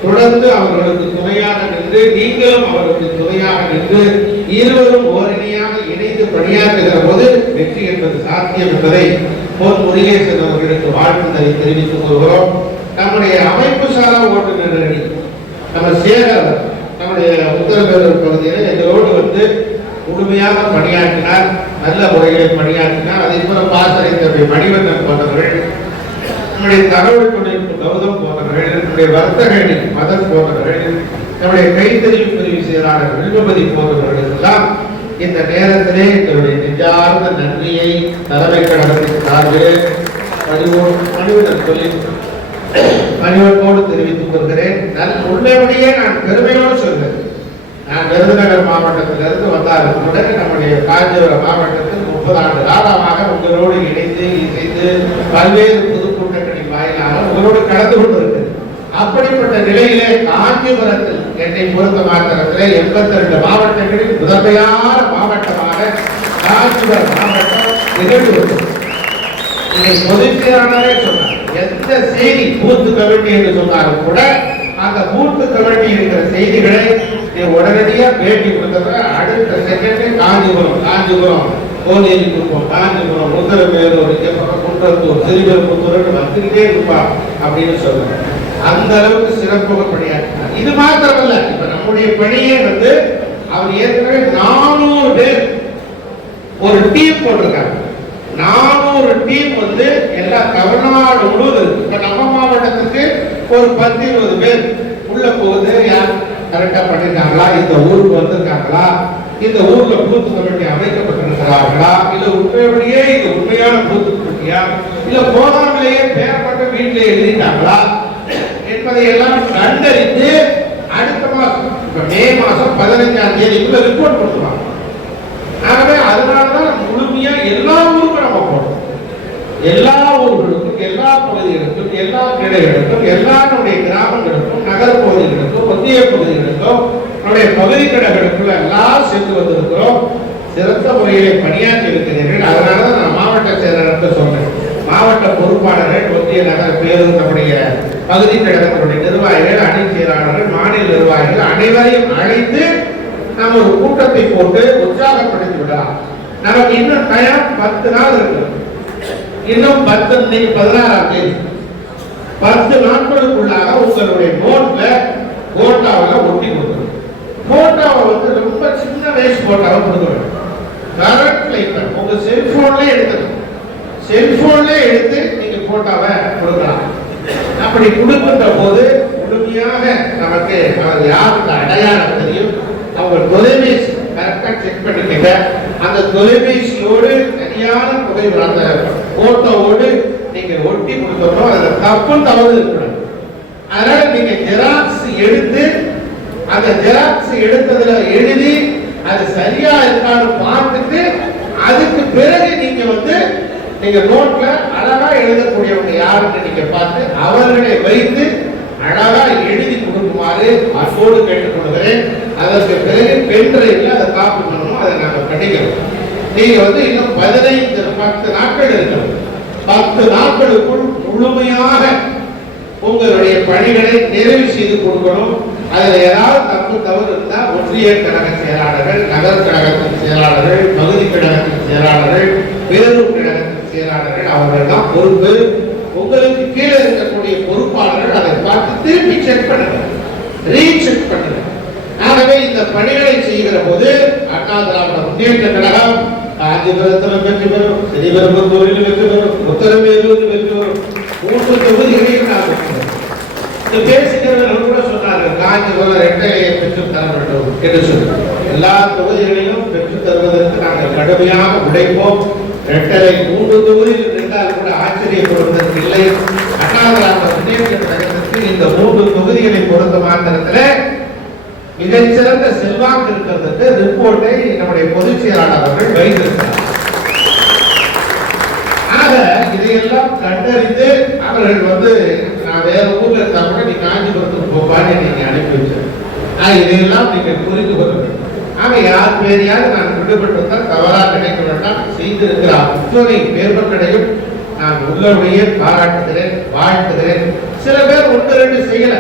தொடர்ந்து அவர்களுக்கு துணையாக நின்று நீங்களும் அவர்களுக்கு துணையாக நின்று இருவரும் ஓரணியாக இணைந்து பணியாற்றுகிற போது வெற்றி என்பது சாத்தியம் என்பதை பொன் முருகேசன் அவர்களுக்கு வாழ்த்துதலை தெரிவித்துக் கொள்கிறோம். நம்முடைய அமைப்பு சாரா ஓட்டுநர் அணி நம்ம சேகர் நம்முடைய உத்தரப்பேரூர் பகுதியில் எங்களோடு வந்து முழுமையாக பணியாற்றினார். நல்ல முறையில் பணியாற்றினார். அதே போல பாசறை தம்பி மணிவண்ணன் போன்றவர்கள், நம்முடைய தகவல் தொழில்நுட்ப கௌதம் போன்றவர்கள், நம்முடைய வர்த்தக அணி மதன் போன்றவர்கள், நம்முடைய கைத்தறிவு பிரிவு செயலாளர் வில்வபதி போன்றவர்கள் எல்லாம் இந்த நேரத்திலே எங்களுடைய நெஞ்சார்ந்த நன்றியை தலைமை கழகத்தின் சார்பில் பணிவோடு தெரிவித்துக் கொள்கிறேன். உள்ளபடியே நான் பெருமையோடு சொல்கிறேன். நான் விருதுநகர் மாவட்டத்திலிருந்து வந்தாலும் உடனே நம்முடைய காஞ்சிபுரம் மாவட்டத்தில் 30 ஆண்டு காலமாக உங்களோடு இணைந்து இசைந்து பல்வேறு பொதுக்கூட்டங்களின் வாயிலாக உங்களோடு கலந்து கொண்டிருக்கிறது. அப்படிப்பட்ட நிலையிலே காஞ்சிபுரத்தில் என்னை பொறுத்த மாத்திரத்திலே 82 மாவட்டங்களில் முதன்மையான மாவட்டமாக காஞ்சிபுரம் மாவட்டம் நிகழ்வு பொதுச் செயலாளரே சொன்னார். எந்த செய்தி பூத்து கமிட்டி என்று சொன்னாலும் கூட அந்த பூத்து கமிட்டி இருக்கிற செய்திகளை உடனடியாக பேட்டி கொடுத்தவங்க அடுத்த செகண்டே காஞ்சிபுரம் கோனேரி குப்பம், காஞ்சிபுரம், உத்தரமேரூர், குன்றத்தூர், சிறுபெரும்புத்தூர் வந்துகிட்டே இருப்பா அப்படின்னு சொல்லுவாங்க. அந்த அளவுக்கு சிறப்பாக பணியாற்றினார். இது மாத்திரமல்ல, இப்ப நம்முடைய பணியே வந்து அவர் ஏற்கனவே 400 பேர் ஒரு டீம் போட்டிருக்காங்க. 400 டீம் வந்து எல்லா தமிழ்நாடு முழுவதும் இப்ப நம்ம மாவட்டத்துக்கு ஒரு 10-20 பேர் உள்ள போகுது, யார் கரெக்டா பண்ணிருக்காங்களா, இந்த ஊருக்கு வந்திருக்காங்களா, இந்த ஊர்ல பூத் கமிட்டி அமைக்கப்பட்டிருக்கிறார்களா, இல்ல உண்மையிலேயே இது உண்மையான பூத் கமிட்டியா, இல்ல போகாமலேயே பேர் மட்டும் வீட்டிலே எழுதிட்டாங்களா என்பதை எல்லாம் கண்டறிந்து அடுத்த மாசம் மே மாசம் 15ஆம் தேதிக்குள்ள ரிப்போர்ட் கொடுத்துருவாங்க. ஆகவே அதனாலதான் முழுமையா எல்லா ஊருக்கும் நம்ம போறோம். எல்லா ஊர்களுக்கும், எல்லா பகுதிகளுக்கும், எல்லா கிளைகளுக்கும், எல்லா நம்முடைய கிராமங்களுக்கும், நகர பகுதிகளுக்கும், ஒன்றிய பகுதிகளுக்கும், நம்முடைய பகுதி கடைகளுக்குள்ள எல்லாம் சென்று வந்திருக்கிறோம். சிறந்த முறையிலே பணியாற்றி இருக்கிறீர்கள். அதனாலதான் நான் மாவட்ட செயலாளர் சொன்னேன். மாவட்ட பொறுப்பாளர்கள், ஒன்றிய நகர பேருந்து நம்முடைய பகுதி கழகத்தினுடைய நிர்வாகிகள், அணி செயலாளர்கள், மாநில நிர்வாகிகள் அனைவரையும் அழைத்து நாம் ஒரு கூட்டத்தை போட்டு உற்சாகப்படுத்தி விடலாம். நமக்கு இன்னும் டைம் 10 நாள் இருக்கு. இன்னும் 16ஆம் தேதி 10 நாட்களுக்குள்ளாக உங்களுடைய நோட்ல போட்டோவை ஒட்டி கொடுக்கணும். போட்டோவை வந்து ரொம்ப சின்ன வயசு போட்டோவை கொடுக்கணும். கரெக்ட் லைக் உங்க செல்போன்ல எடுத்துக்கணும். செல்போன்ல எடுத்து நீங்க போட்டோவை கொடுக்கலாம். அப்படி கொடுக்கின்ற போது முழுமையாக நமக்கு அவர் யாருக்கு அடையாளம் தெரியும், அவங்க தொலைபேசி கரெக்டா செக் பண்ணிக்கங்க. அந்த தொலைபேசியோடு சரியான புகைப்படம் அந்த போட்டோவோடு நீங்க ஒட்டி கொடுத்தோம். அதுல தப்பு தவறு இருக்கணும். அதனால நீங்க ஜெராக்ஸ் எடுத்து அந்த ஜெராக்ஸ் எடுத்ததுல எழுதி அது சரியா இருக்கான்னு பார்த்துட்டு அதுக்கு பிறகு நீங்க வந்து நீங்க நோட்ல அழகா எழுதக்கூடியவங்க யாருன்னு நீங்க பார்த்து அவர்களை வைத்து அழகா எழுதி கொடுக்குமாறு அன்போடு கேட்டுக் கொள்கிறேன். அதற்கு பிறகு பென்ட்ரைவ்ல அதை காப்பி பண்ணணும். அதை நாங்கள் படிக்கிறோம். நீங்க வந்து இன்னும் 10 நாட்கள் இருக்கிறோம். 10 நாட்களுக்குள் முழுமையாக உங்களுடைய பணிகளை நிறைவு செய்து கொடுக்கணும். அதுல ஏதாவது தப்பு தவறு இருந்தா ஒன்றிய கழக செயலாளர்கள், நகர கழகத்தின் செயலாளர்கள், பகுதி கழகத்தின் செயலாளர்கள், பேரூர் கழகத்தின் செயலாளர்கள் அவர்கள் தான் பொறுப்பு. உங்களுக்கு கீழே இருக்கக்கூடிய பொறுப்பாளர்கள் அதை பார்த்து திருப்பி செக் பண்ணுங்க, ரீசெக் பண்ணுங்க. ஆகவே இந்த பணிகளை செய்கிற போது அண்ணா திராவிட முன்னேற்ற கழகம் காஞ்சிபுரத்தில் வெற்றி பெறும், ஸ்ரீபெரும்புதூரில் வெற்றி பெறும், உத்தரமேரூரில் வெற்றி பெறும். 3 தொகுதிகளையும் இந்த பேசுகிறவர்கள் கூட சொன்னார்கள் காஞ்சிபுரம் இரட்டையை பெற்று தர வேண்டும் என்று சொன்னார். எல்லா தொகுதிகளிலும் பெற்று தருவதற்கு நாங்கள் கடுமையாக உழைப்போம். இரட்டை 3 தொகுதியில் நின்றால் கூட ஆச்சரியப்படுவதற்கு இல்லை. அண்ணா திராவிட முன்னேற்ற கழகத்திற்கு இந்த 3 தொகுதிகளை பொறுத்த மாத்திரத்தில் மிகச்சிறந்த செல்வாக்கு இருக்கிறதுக்கு ரிப்போர்ட்டை நம்முடைய பொதுச் செயலாளர் அவர்கள் வைத்திருக்கிறார். ஆக இதையெல்லாம் கண்டறிந்து அவர்கள் வந்து நான் வேற ஊர்ல இருந்தா கூட நீ காஞ்சிபுரத்துக்கு போப்பான்னு நீங்க அனுப்பி வச்சேன். இதையெல்லாம் நீங்க புரிந்து கொள்ள வேண்டும். ஆக யார் பேரையாவது நான் விடுபட்டிருந்தால் தவறா நினைக்க வேண்டாம். செய்திருக்கிற அத்தனை பேர்களுடையும் நான் உள்ளபடியே பாராட்டுகிறேன், வாழ்த்துகிறேன். சில பேர் 1-2 செய்யல,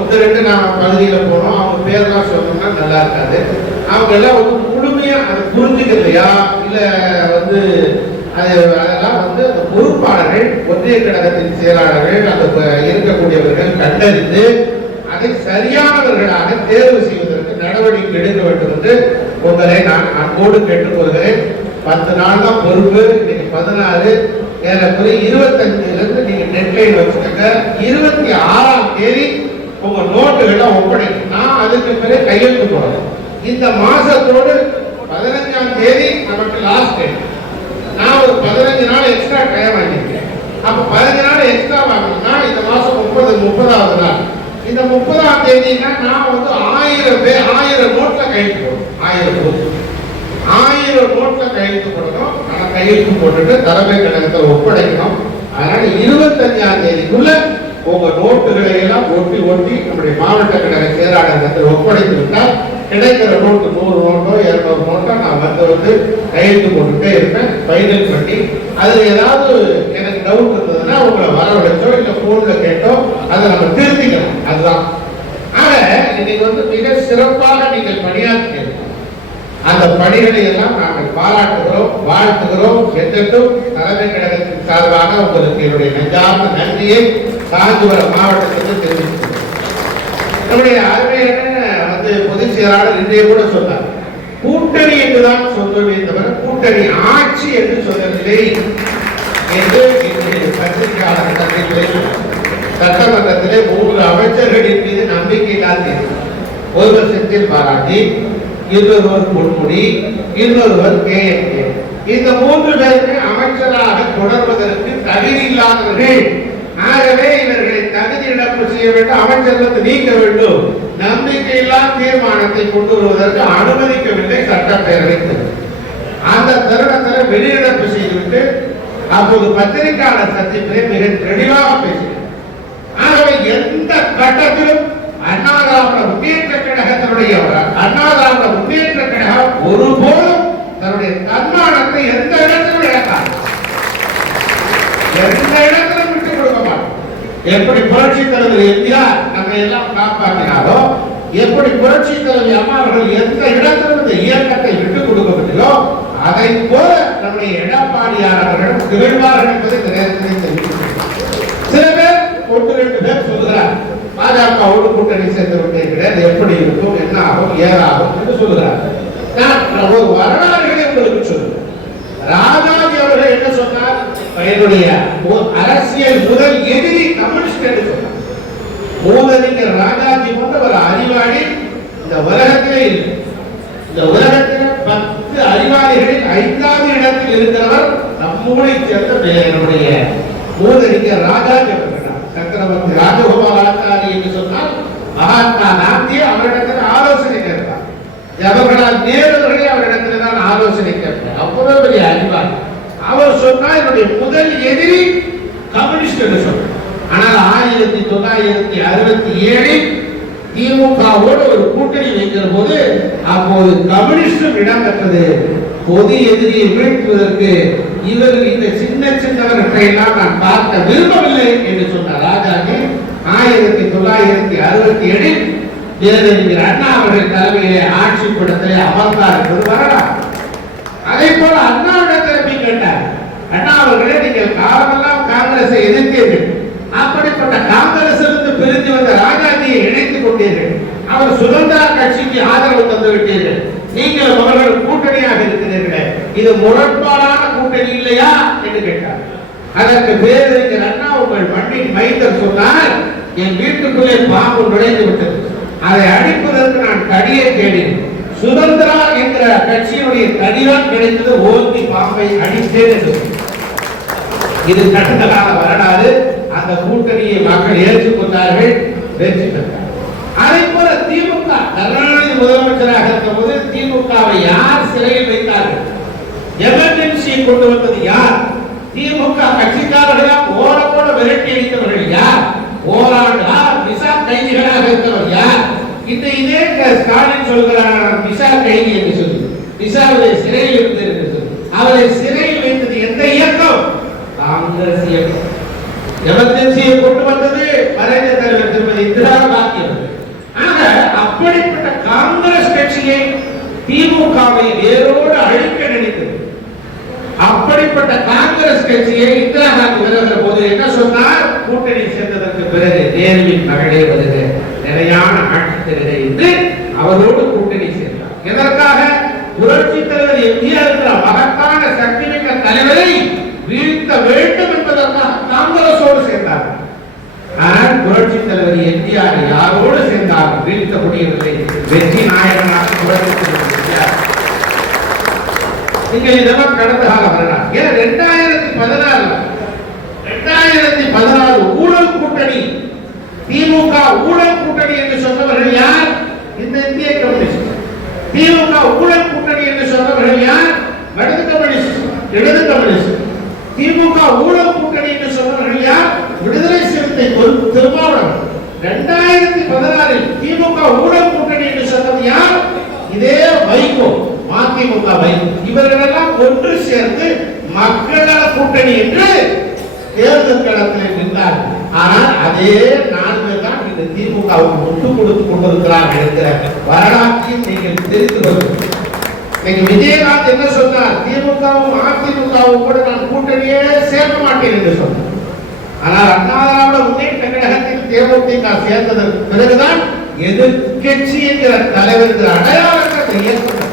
1-2 நாம பகுதியில போனோம், அவங்க பேர்லாம் சொல்லணும்னா நல்லா இருக்காது. அவங்க எல்லாம் வந்து முழுமையா அதை புரிஞ்சுக்கலையா இல்ல வந்து அதெல்லாம் வந்து அந்த பொறுப்பாளர்கள், ஒன்றிய கழகத்தின் செயலாளர்கள், அந்த இருக்கக்கூடியவர்கள் கண்டறிந்து அதை சரியானவர்களாக தேர்வு செய்வதற்கு நடவடிக்கை எடுக்க வேண்டும் என்று உங்களை நான் அன்போடு கேட்டுக்கொள்கிறேன். 10 நாள் தான் பொறுப்பு. இன்னைக்கு 14, ஏறக்குறைய 25 நீங்க டெட்லைன் வச்சுக்கோங்க. 26ஆம் தேதி உங்க நோட்டுகளை ஒப்படைக்கும். நான் அதுக்கு பிறகு கையெழுத்து போடணும். இந்த மாசத்தோடு 15ஆம் தேதி நமக்கு லாஸ்ட் டேட். நான் ஒரு 15 நாள் எக்ஸ்ட்ரா டைம் வாங்கியிருக்கேன். அப்ப 15 நாள் எக்ஸ்ட்ரா வாங்கணும்னா இந்த மாசம் 30வது நாள். இந்த 30ஆம் தேதினா நான் வந்து 1000 நோட்ல கையெழுத்து போடணும். 1000 நோட்ல கையெழுத்து போடணும். நான் கையெழுத்து போட்டுட்டு தலைமை கழகத்தை ஒப்படைக்கணும். அதனால 25ஆம் தேதிக்குள்ள உங்க நோட்டுகளை எல்லாம் ஒட்டி நம்முடைய மாவட்ட கழக செயலாளர் ஒப்படைத்து விட்டால் கிடைக்கிற நோட்டு 100 நோட்டோ 200 நோட்டோ நான் வந்து கையெழுத்து போட்டுட்டே இருப்பேன். ஃபைனல் பண்ணி அதுல ஏதாவது எனக்கு டவுட் இருந்ததுன்னா உங்களை வரவழைச்சோ இல்ல போன்ல கேட்டோ அதை நம்ம திருத்திக்கணும். அதுதான். ஆக இன்னைக்கு வந்து மிக சிறப்பாக நீங்கள் பணியாற்றுகிறீர்கள். அந்த பணிகளை எல்லாம் நாங்கள் பாராட்டுகிறோம், வாழ்த்துகிறோம். என்றென்றும் தலைமை கழகத்தின் சார்பாக உங்களுக்கு என்னுடைய நெஞ்சார்ந்த நன்றியை காஞ்சிபுரம் மாவட்டத்திற்கு தெரிவிக்கிறேன். நம்முடைய அருமையான வந்து பொதுச் செயலாளர் இன்றைய கூட சொன்னார், கூட்டணி என்றுதான் சொல்லுவே தவிர கூட்டணி ஆட்சி என்று சொல்லவில்லை என்று பத்திரிகையாளர் சட்டமன்ற கட்டத்திலே 3 அமைச்சர்களின் மீது நம்பிக்கை இல்லாது ஒருவர் செந்தில் பாலாஜி, இன்னொருவர் பொன்முடி, இன்னொருவர் KMK. இந்த 3 பேருமே அமைச்சராக தொடர்வதற்கு தகுதி இல்லாதவர்கள். ஆகவே இவர்களை தகுதி இழப்பு செய்ய வேண்டும், அமைச்சர்களுக்கு நீக்க வேண்டும், நம்பிக்கையில்லா தீர்மானத்தை கொண்டு வருவதற்கு அனுமதிக்கவில்லை சட்டப்பேரவை. அந்த தருணத்தில் வெளியிடப்பு செய்துவிட்டு அப்போது பத்திரிகையாளர் சந்திப்பிலே மிக தெளிவாக பேசினார். ஆகவே எந்த கட்டத்திலும் அண்ணா திராவிட முன்னேற்ற கழகத்தினுடைய கழகம் ஒருபோதும் தன்னுடைய தன்மானத்தை எந்த இடத்திலும் இழக்காது, எந்த இடத்திலும் விட்டுக் கொடுக்க மாட்டோம். எப்படி புரட்சி தலைவர் எம்ஜிஆர் நம்மை எல்லாம் காப்பாற்றினாரோ, எப்படி புரட்சி தலைவர் அம்மா அவர்கள் எந்த இடத்திலும் இந்த இயக்கத்தை விட்டுக் கொடுக்கவில்லையோ, அதை போல நம்முடைய எடப்பாடியார் அவர்கள் திகழ்வார்கள் என்பதை இந்த நேரத்தில் தெரிவிக்கிறேன். சில பேர் 1-2 பேர் சொல்கிறார், பாஜகவோடு கூட்டணி சேர்ந்து விட்டீர்கள், எப்படி இருக்கும், என்ன ஆகும், ஏறாகும் என்று சொல்கிறார். நான் ஒரு வரலாறுகளை உங்களுக்கு சொல்லுவேன். ராஜாஜி அவர்கள் என்ன சொன்னார்? என்னுடைய அரசியல் முதல் எதிரி கம்யூனிஸ்ட் என்று சொன்னார். மூதறிஞர் ராஜாஜி போன்ற ஒரு அறிவாளி இந்த உலகத்திலே இல்லை. இந்த உலகத்தில் 10 அறிவாளிகளில் 5வது இடத்தில் இருக்கிறவர் நம்மூரை சேர்ந்த நம்முடைய மூதறிஞர் ராஜாஜி அவர்கள். சக்கரவர்த்தி ராஜகோபாலாச்சாரி என்று சொன்னால் மகாத்மா காந்தி அவரிடத்தில் ஆலோசனை கேட்பார். ஜவஹர்லால் நேரு அவர்களே அவரிடத்தில் தான் ஆலோசனை கேட்பார். அவ்வளவு பெரிய அறிவாளி. அவர் சொன்னால் என்னுடைய முதல் எதிரி கம்யூனிஸ்ட் என்று சொன்னார். ஆனால் 1967 திமுகவோடு ஒரு கூட்டணி வைக்கிற போது அப்போது கம்யூனிஸ்டும் இடம் பெற்றது. பொது எதிரியை வீழ்த்துவதற்கு இவர்கள் இந்த சின்ன சின்னவர்களை எல்லாம் நான் பார்க்க விரும்பவில்லை என்று சொன்னார் ராஜாஜி. 1967 பேரறிஞர் அண்ணா அவர்கள் தலைமையிலே ஆட்சி படத்திலே அமர்ந்தார் என்பது வரலாம். அதே போல அண்ணாவிடத்தில் போய் கேட்டார், அண்ணா அவர்களே நீங்கள் காலமெல்லாம் காங்கிரஸை எதிர்த்தீர்கள், அப்படிப்பட்ட காங்கிரஸ் பிரிந்து வந்த ராஜாஜியை இணைத்துக் கொண்டீர்கள், அவர் சுதந்திர கட்சிக்கு ஆதரவு தந்து விட்டீர்கள், நீங்கள் அவர்கள் கூட்டணியாக இருக்கிறீர்களே, இது முரண்பாடான கூட்டணி இல்லையா என்று கேட்டார். அதற்கு பேரறிஞர் அண்ணா உங்கள் மண்ணின் மைந்தர் சொன்னார், என் வீட்டுக்குள்ளே பாம்பு நுழைந்து விட்டது, அதை அடிப்பதற்கு நான் கடியை தேடினேன், சுதந்திரா என்கிற கட்சியினுடைய கடிதான் கிடைத்தது, ஓங்கி பாம்பை அடித்தேன் என்று. இது கடந்த கால வரலாறு. அந்த கூட்டணியை மக்கள் ஏற்றுக்கொண்டார்கள், வெற்றி பெற்றார். அதே போல திமுக கருணாநிதி முதலமைச்சராக இருந்தபோது திமுகவை யார் சிறையில் வைத்தார்கள்? எமர்ஜென்சியை கொண்டு வந்தது யார்? திமுக கட்சிக்காரர்களால் ஓட விரட்டி அடித்தவர்கள் யார்? ஓராண்டா விசா கைதிகளாக இருந்தவர் யார்? இதே ஸ்டாலின் சொல்கிறார் விசா கைதி என்று சொல்லி, விசாவை சிறையில் இருந்து என்று சொல்லி, அவரை சிறையில் வைத்தது எந்த இயக்கம்? காங்கிரஸ் இயக்கம். எமர்ஜென்சியை கொண்டு வந்தது மறைந்த தலைவர் திருமதி இந்திரா காந்தி அவர்கள். ஆக அப்படிப்பட்ட காங்கிரஸ் கட்சியை திமுகவை வேரோடு அழிக்க நினைத்தது. அப்படிப்பட்ட காங்கிரஸ் கட்சியை இந்திரா காந்தி வருகிற போது என்ன சொன்னார்? கூட்டணி சேர்ந்ததற்கு பிறகு நேருவின் மகளே வருக, நிலையான ஆட்சி தருக என்று அவரோடு கூட்டணி சேர்ந்தார். எதற்காக? புரட்சி தலைவர் எம்ஜிஆர் என்ற மகத்தான சக்திமிக்க தலைவரை வீழ்த்த வேண்டும் என்பதற்காக காங்கிரஸோடு சேர்ந்தார். ஆனால் புரட்சி தலைவர் எம்ஜிஆர் யாரோடு சேர்ந்தார்? வீழ்த்த முடியவில்லை. வெற்றி நாயகனாக நீங்கள் இதெல்லாம் கடந்த கால வரலாறு. 2014 ஊழல் கூட்டணி, திமுக ஊழல் கூட்டணி என்று சொன்னவர்கள் யார்? இந்த இந்திய கம்யூனிஸ்ட். திமுக ஊழல் கூட்டணி என்று சொன்னவர்கள் யார்? வடது கம்யூனிஸ்ட், இடது கம்யூனிஸ்ட். திமுக ஊழல் கூட்டணி என்று சொன்னவர்கள் யார்? விடுதலை சிறுத்தை திருமாவளவன். 2016 திமுக ஊழல் கூட்டணி என்று சொன்னது யார்? இதே வைகோ, மதிமுக வைகோ. இவர்களெல்லாம் ஒன்று சேர்ந்து மக்கள் நல கூட்டணி என்று தேர்தல் களத்தில் நின்றார். ஆனால் அதே 4 பேர் தான் இந்த திமுகவுக்கு முட்டு கொடுத்து கொண்டிருக்கிறார்கள் என்கிற வரலாற்றையும் நீங்கள் தெரிந்து கொள்ளுங்கள். விஜயகாந்த் என்ன சொன்னார்? திமுகவும் அதிமுகவும் கூட நான் கூட்டணியே சேர்க்க மாட்டேன் என்று சொன்னார். ஆனால் அண்ணா திராவிட முன்னேற்ற கழகத்தில் தேமுதிக சேர்ந்ததற்கு பிறகுதான் எதிர்கட்சி என்கிற தலைவர் அடையாளத்தை ஏற்பட்டது.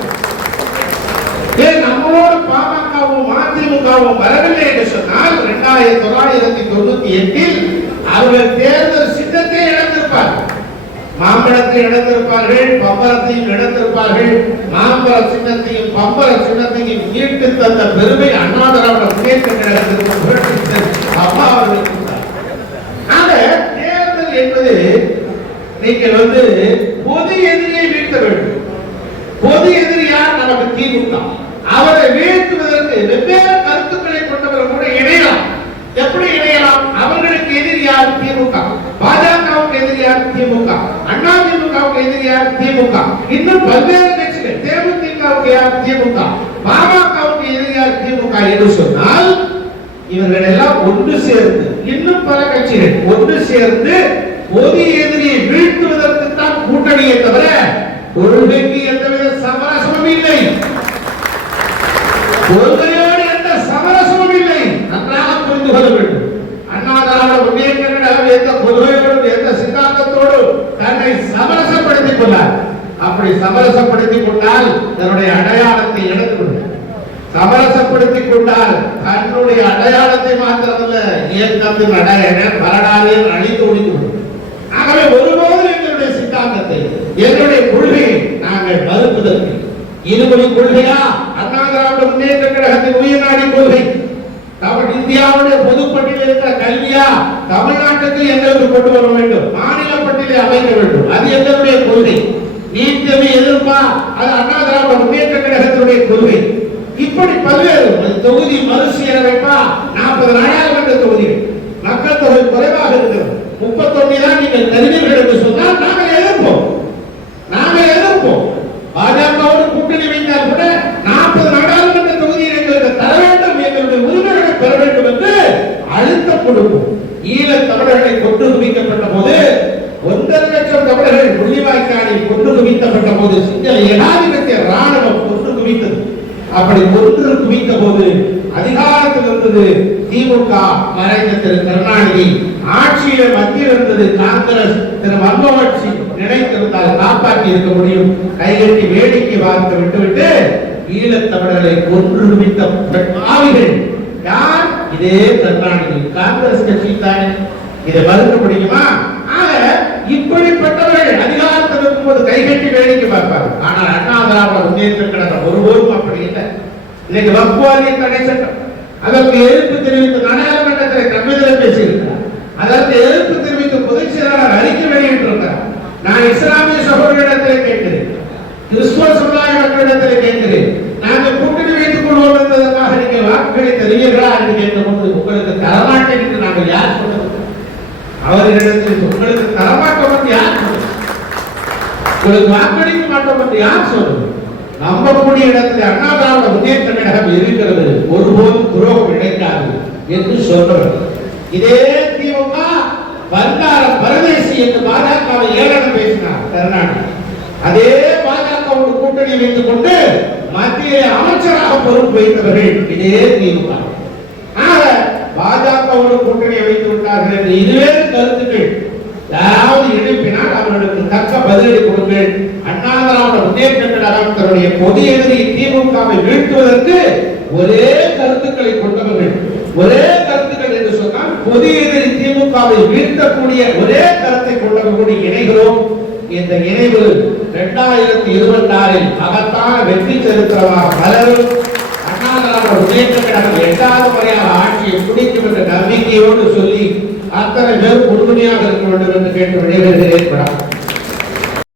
நம்மளோடு பாமகவும் அதிமுகவும் வரவில்லை என்று சொன்னால் 1998 அவர்கள் தேர்தல் சின்னத்தை மாம்பழத்தை இழந்திருப்பார்கள், பம்பரத்தையும் இழந்திருப்பார்கள். மாம்பழ சின்னத்தையும் பம்பர சின்னத்தையும் மீட்டு தந்த பெருமை அண்ணா திராவிட முன்னேற்ற கழகத்திற்கு அப்பா அவர்களுக்கு. தேர்தல் என்பது நீங்கள் பொது எதிரியை வீழ்த்த வேண்டும். பொது எதிரி யார்? நமக்கு திமுக. அவரை வீழ்த்துவதற்கு வெவ்வேறு கருத்துக்களை கொண்டவர் கூட இணையலாம். எப்படி இணையலாம்? அவர்களுக்கு எதிரி யார்? திமுக. பாஜகவுக்கு எதிரி யார்? திமுக. அண்ணா திமுகவுக்கு எதிரி யார்? திமுக. இன்னும் பல்வேறு கட்சிகள். தேமுதிகவுக்கு யார்? திமுக. பாமகவுக்கு எதிரி யார்? திமுக என்று சொன்னால் இவர்கள் எல்லாம் ஒன்று சேர்ந்து, இன்னும் பல கட்சிகள் ஒன்று சேர்ந்து பொது எதிரியை வீழ்த்துவதற்கு தான் கூட்டணியை தவிர கொள்கைக்கு எந்தவித சமரசமும் இல்லை. கொள்கையோடு எந்த சமரசமும் இல்லை. நன்றாக புரிந்து கொள்ள வேண்டும். அண்ணா திராவிட முன்னேற்ற கழகம் எந்த கொள்கையோடு எந்த சித்தாந்தத்தோடு தன்னை சமரசப்படுத்திக் கொள்ளார். அப்படி சமரசப்படுத்திக் கொண்டால் தன்னுடைய அடையாளத்தை இழந்துவிடும். சமரசப்படுத்திக் கொண்டால் தன்னுடைய அடையாளத்தை மாத்திரமல்ல, இயக்கத்தின் வரலாறு அழித்து ஒழித்துவிடும். ஆகவே ஒருபோது எங்களுடைய சித்தாந்தத்தை, எங்களுடைய கொள்கையை நாங்கள் மறுப்பதற்கு இருமொழி கொள்கையா, அண்ணா திராவிட முன்னேற்ற கழகத்தின் உயிர்நாடி கொள்கை, தமிழ் இந்தியாவுடைய பொதுப்பட்டியலில் இருக்கிற கல்வியா, தமிழ்நாட்டுக்கு எங்களுக்கு கொண்டு வர வேண்டும், மாநில பட்டியலை அமைக்க வேண்டும், அது எங்களுடைய கொள்கை. நீட் தேர்வை எதிர்ப்பா, அது அண்ணா திராவிட முன்னேற்ற கழகத்தினுடைய கொள்கை. இப்படி பல்வேறு தொகுதி மறுசீரமைப்பா, 40 நாடாளுமன்ற தொகுதிகள், மக்கள் தொகை குறைவாக இருக்கிறது, 31 தான் நீங்கள் தருவீர்கள் என்று சொன்னால் நாங்கள் எதிர்ப்போம். பாஜகவோடு கூட்டணி வைத்தால் கூட 40 நாடாளுமன்ற தொகுதியை எங்களுக்கு தர வேண்டும், எங்களுடைய உரிமைகளை பெற வேண்டும் என்று அழுத்தம் கொடுப்போம். ஈழத் தமிழர்களை கொண்டு குவிக்கப்பட்ட போது 1.5 லட்சம் தமிழர்கள் முள்ளிவாய்க்காலில் கொண்டு குவிக்கப்பட்ட போது சிங்கள ஏகாதிபத்திய ராணுவம் கொண்டு குவித்தது. அப்படி கொன்று குவித்த போது அதிகாரத்தில் இருந்தது திமுக, மறைந்த திரு கருணாநிதி. ஆட்சியில மத்தியில் இருந்தது காங்கிரஸ். திரு மன்மோகன் சிங் நினைத்திருந்தால் காப்பாற்றி இருக்க முடியும். கைகட்டி வேடிக்கை பார்த்து விட்டுவிட்டு ஈழத் தமிழர்களை கொன்று குவித்த ஆவிகள் யார்? இதே கருணாநிதி, காங்கிரஸ் கட்சி தானே. இதை மறுக்க முடியுமா? இப்படிப்பட்டவர்கள் அதிகாரத்தில் இருக்கும்போது கைகட்டி வேடிக்கை பார்ப்பார்கள். ஆனால் அண்ணா திராவிட முன்னேற்ற கழகம் ஒருபோதும் அப்படி இல்லை. இன்னைக்கு வக்ஃப் வாரிய தடை சட்டம், அதற்கு எதிர்ப்பு தெரிவித்து நாடாளுமன்றத்தில் கம்மியில் பேசியிருக்கிறார். அதற்கு எதிர்ப்பு தெரிவித்து பொதுச் செயலாளர் அறிக்கை வெளியிட்டிருக்கிறார். நான் இஸ்லாமிய சகோதரிடத்தில் கேட்கிறேன், கிறிஸ்துவ சமுதாய மக்களிடத்தில் கேட்கிறேன், நாங்கள் கூட்டணி வைத்துக் கொள்வோம் என்பதற்காக நீங்கள் வாக்குகளை தருவீர்களா என்று கேட்கும்போது உங்களுக்கு தரமாட்டேன் என்று நாங்கள் யார் சொல்லுவோம்? அவர்களிடத்தில் உங்களுக்கு தரமாட்டோம் என்று யார் சொல்லுவோம்? உங்களுக்கு வாக்களிக்க மாட்டோம் என்று யார் சொல்லுவோம்? நம்பக்கூடிய இடத்தில் அண்ணா திராவிட முன்னேற்ற கழகம் இருக்கிறது, ஒருபோதும் துரோகம் இழைக்காது என்று சொல்றவர். இதே திமுக வந்தார பரதேசி என்று பாஜகவை ஏளனம் பேசினார் கருணாநிதி. அதே பாஜகவோடு கூட்டணி வைத்துக் கொண்டு மத்திய அமைச்சராக பொறுப்பு வைத்தவர்கள் இதே திமுக. ஆக பாஜகவோடு கூட்டணி வைத்து விட்டார்கள் என்று இருவேறு கருத்துக்கள் யாராவது எழுப்பினால் அவர்களுக்கு தக்க பதிலடி கொடுங்கள். அண்ணா திராவிட முன்னேற்ற கழகம் தன்னுடைய பொது எதிரி திமுகவை வீழ்த்துவதற்கு ஒரே கருத்துக்களை கொண்டவர்கள். ஒரே கருத்துக்கள் என்று சொன்னால் பொது எதிரி திமுகவை வீழ்த்தக்கூடிய ஒரே கருத்தை கொண்டவர்களுடைய இணைகிறோம். இந்த இணைவு 2026 மகத்தான வெற்றி சரித்திரமாக மலரும். அண்ணா திராவிட முன்னேற்ற கழகம் 8வது முறையாக ஆட்சியை பிடிக்கும் என்ற நம்பிக்கையோடு சொல்லி அத்தனை பேர் உறுதுணையாக இருக்க வேண்டும் என்று கேட்டு விடைபெறுகிறேன்.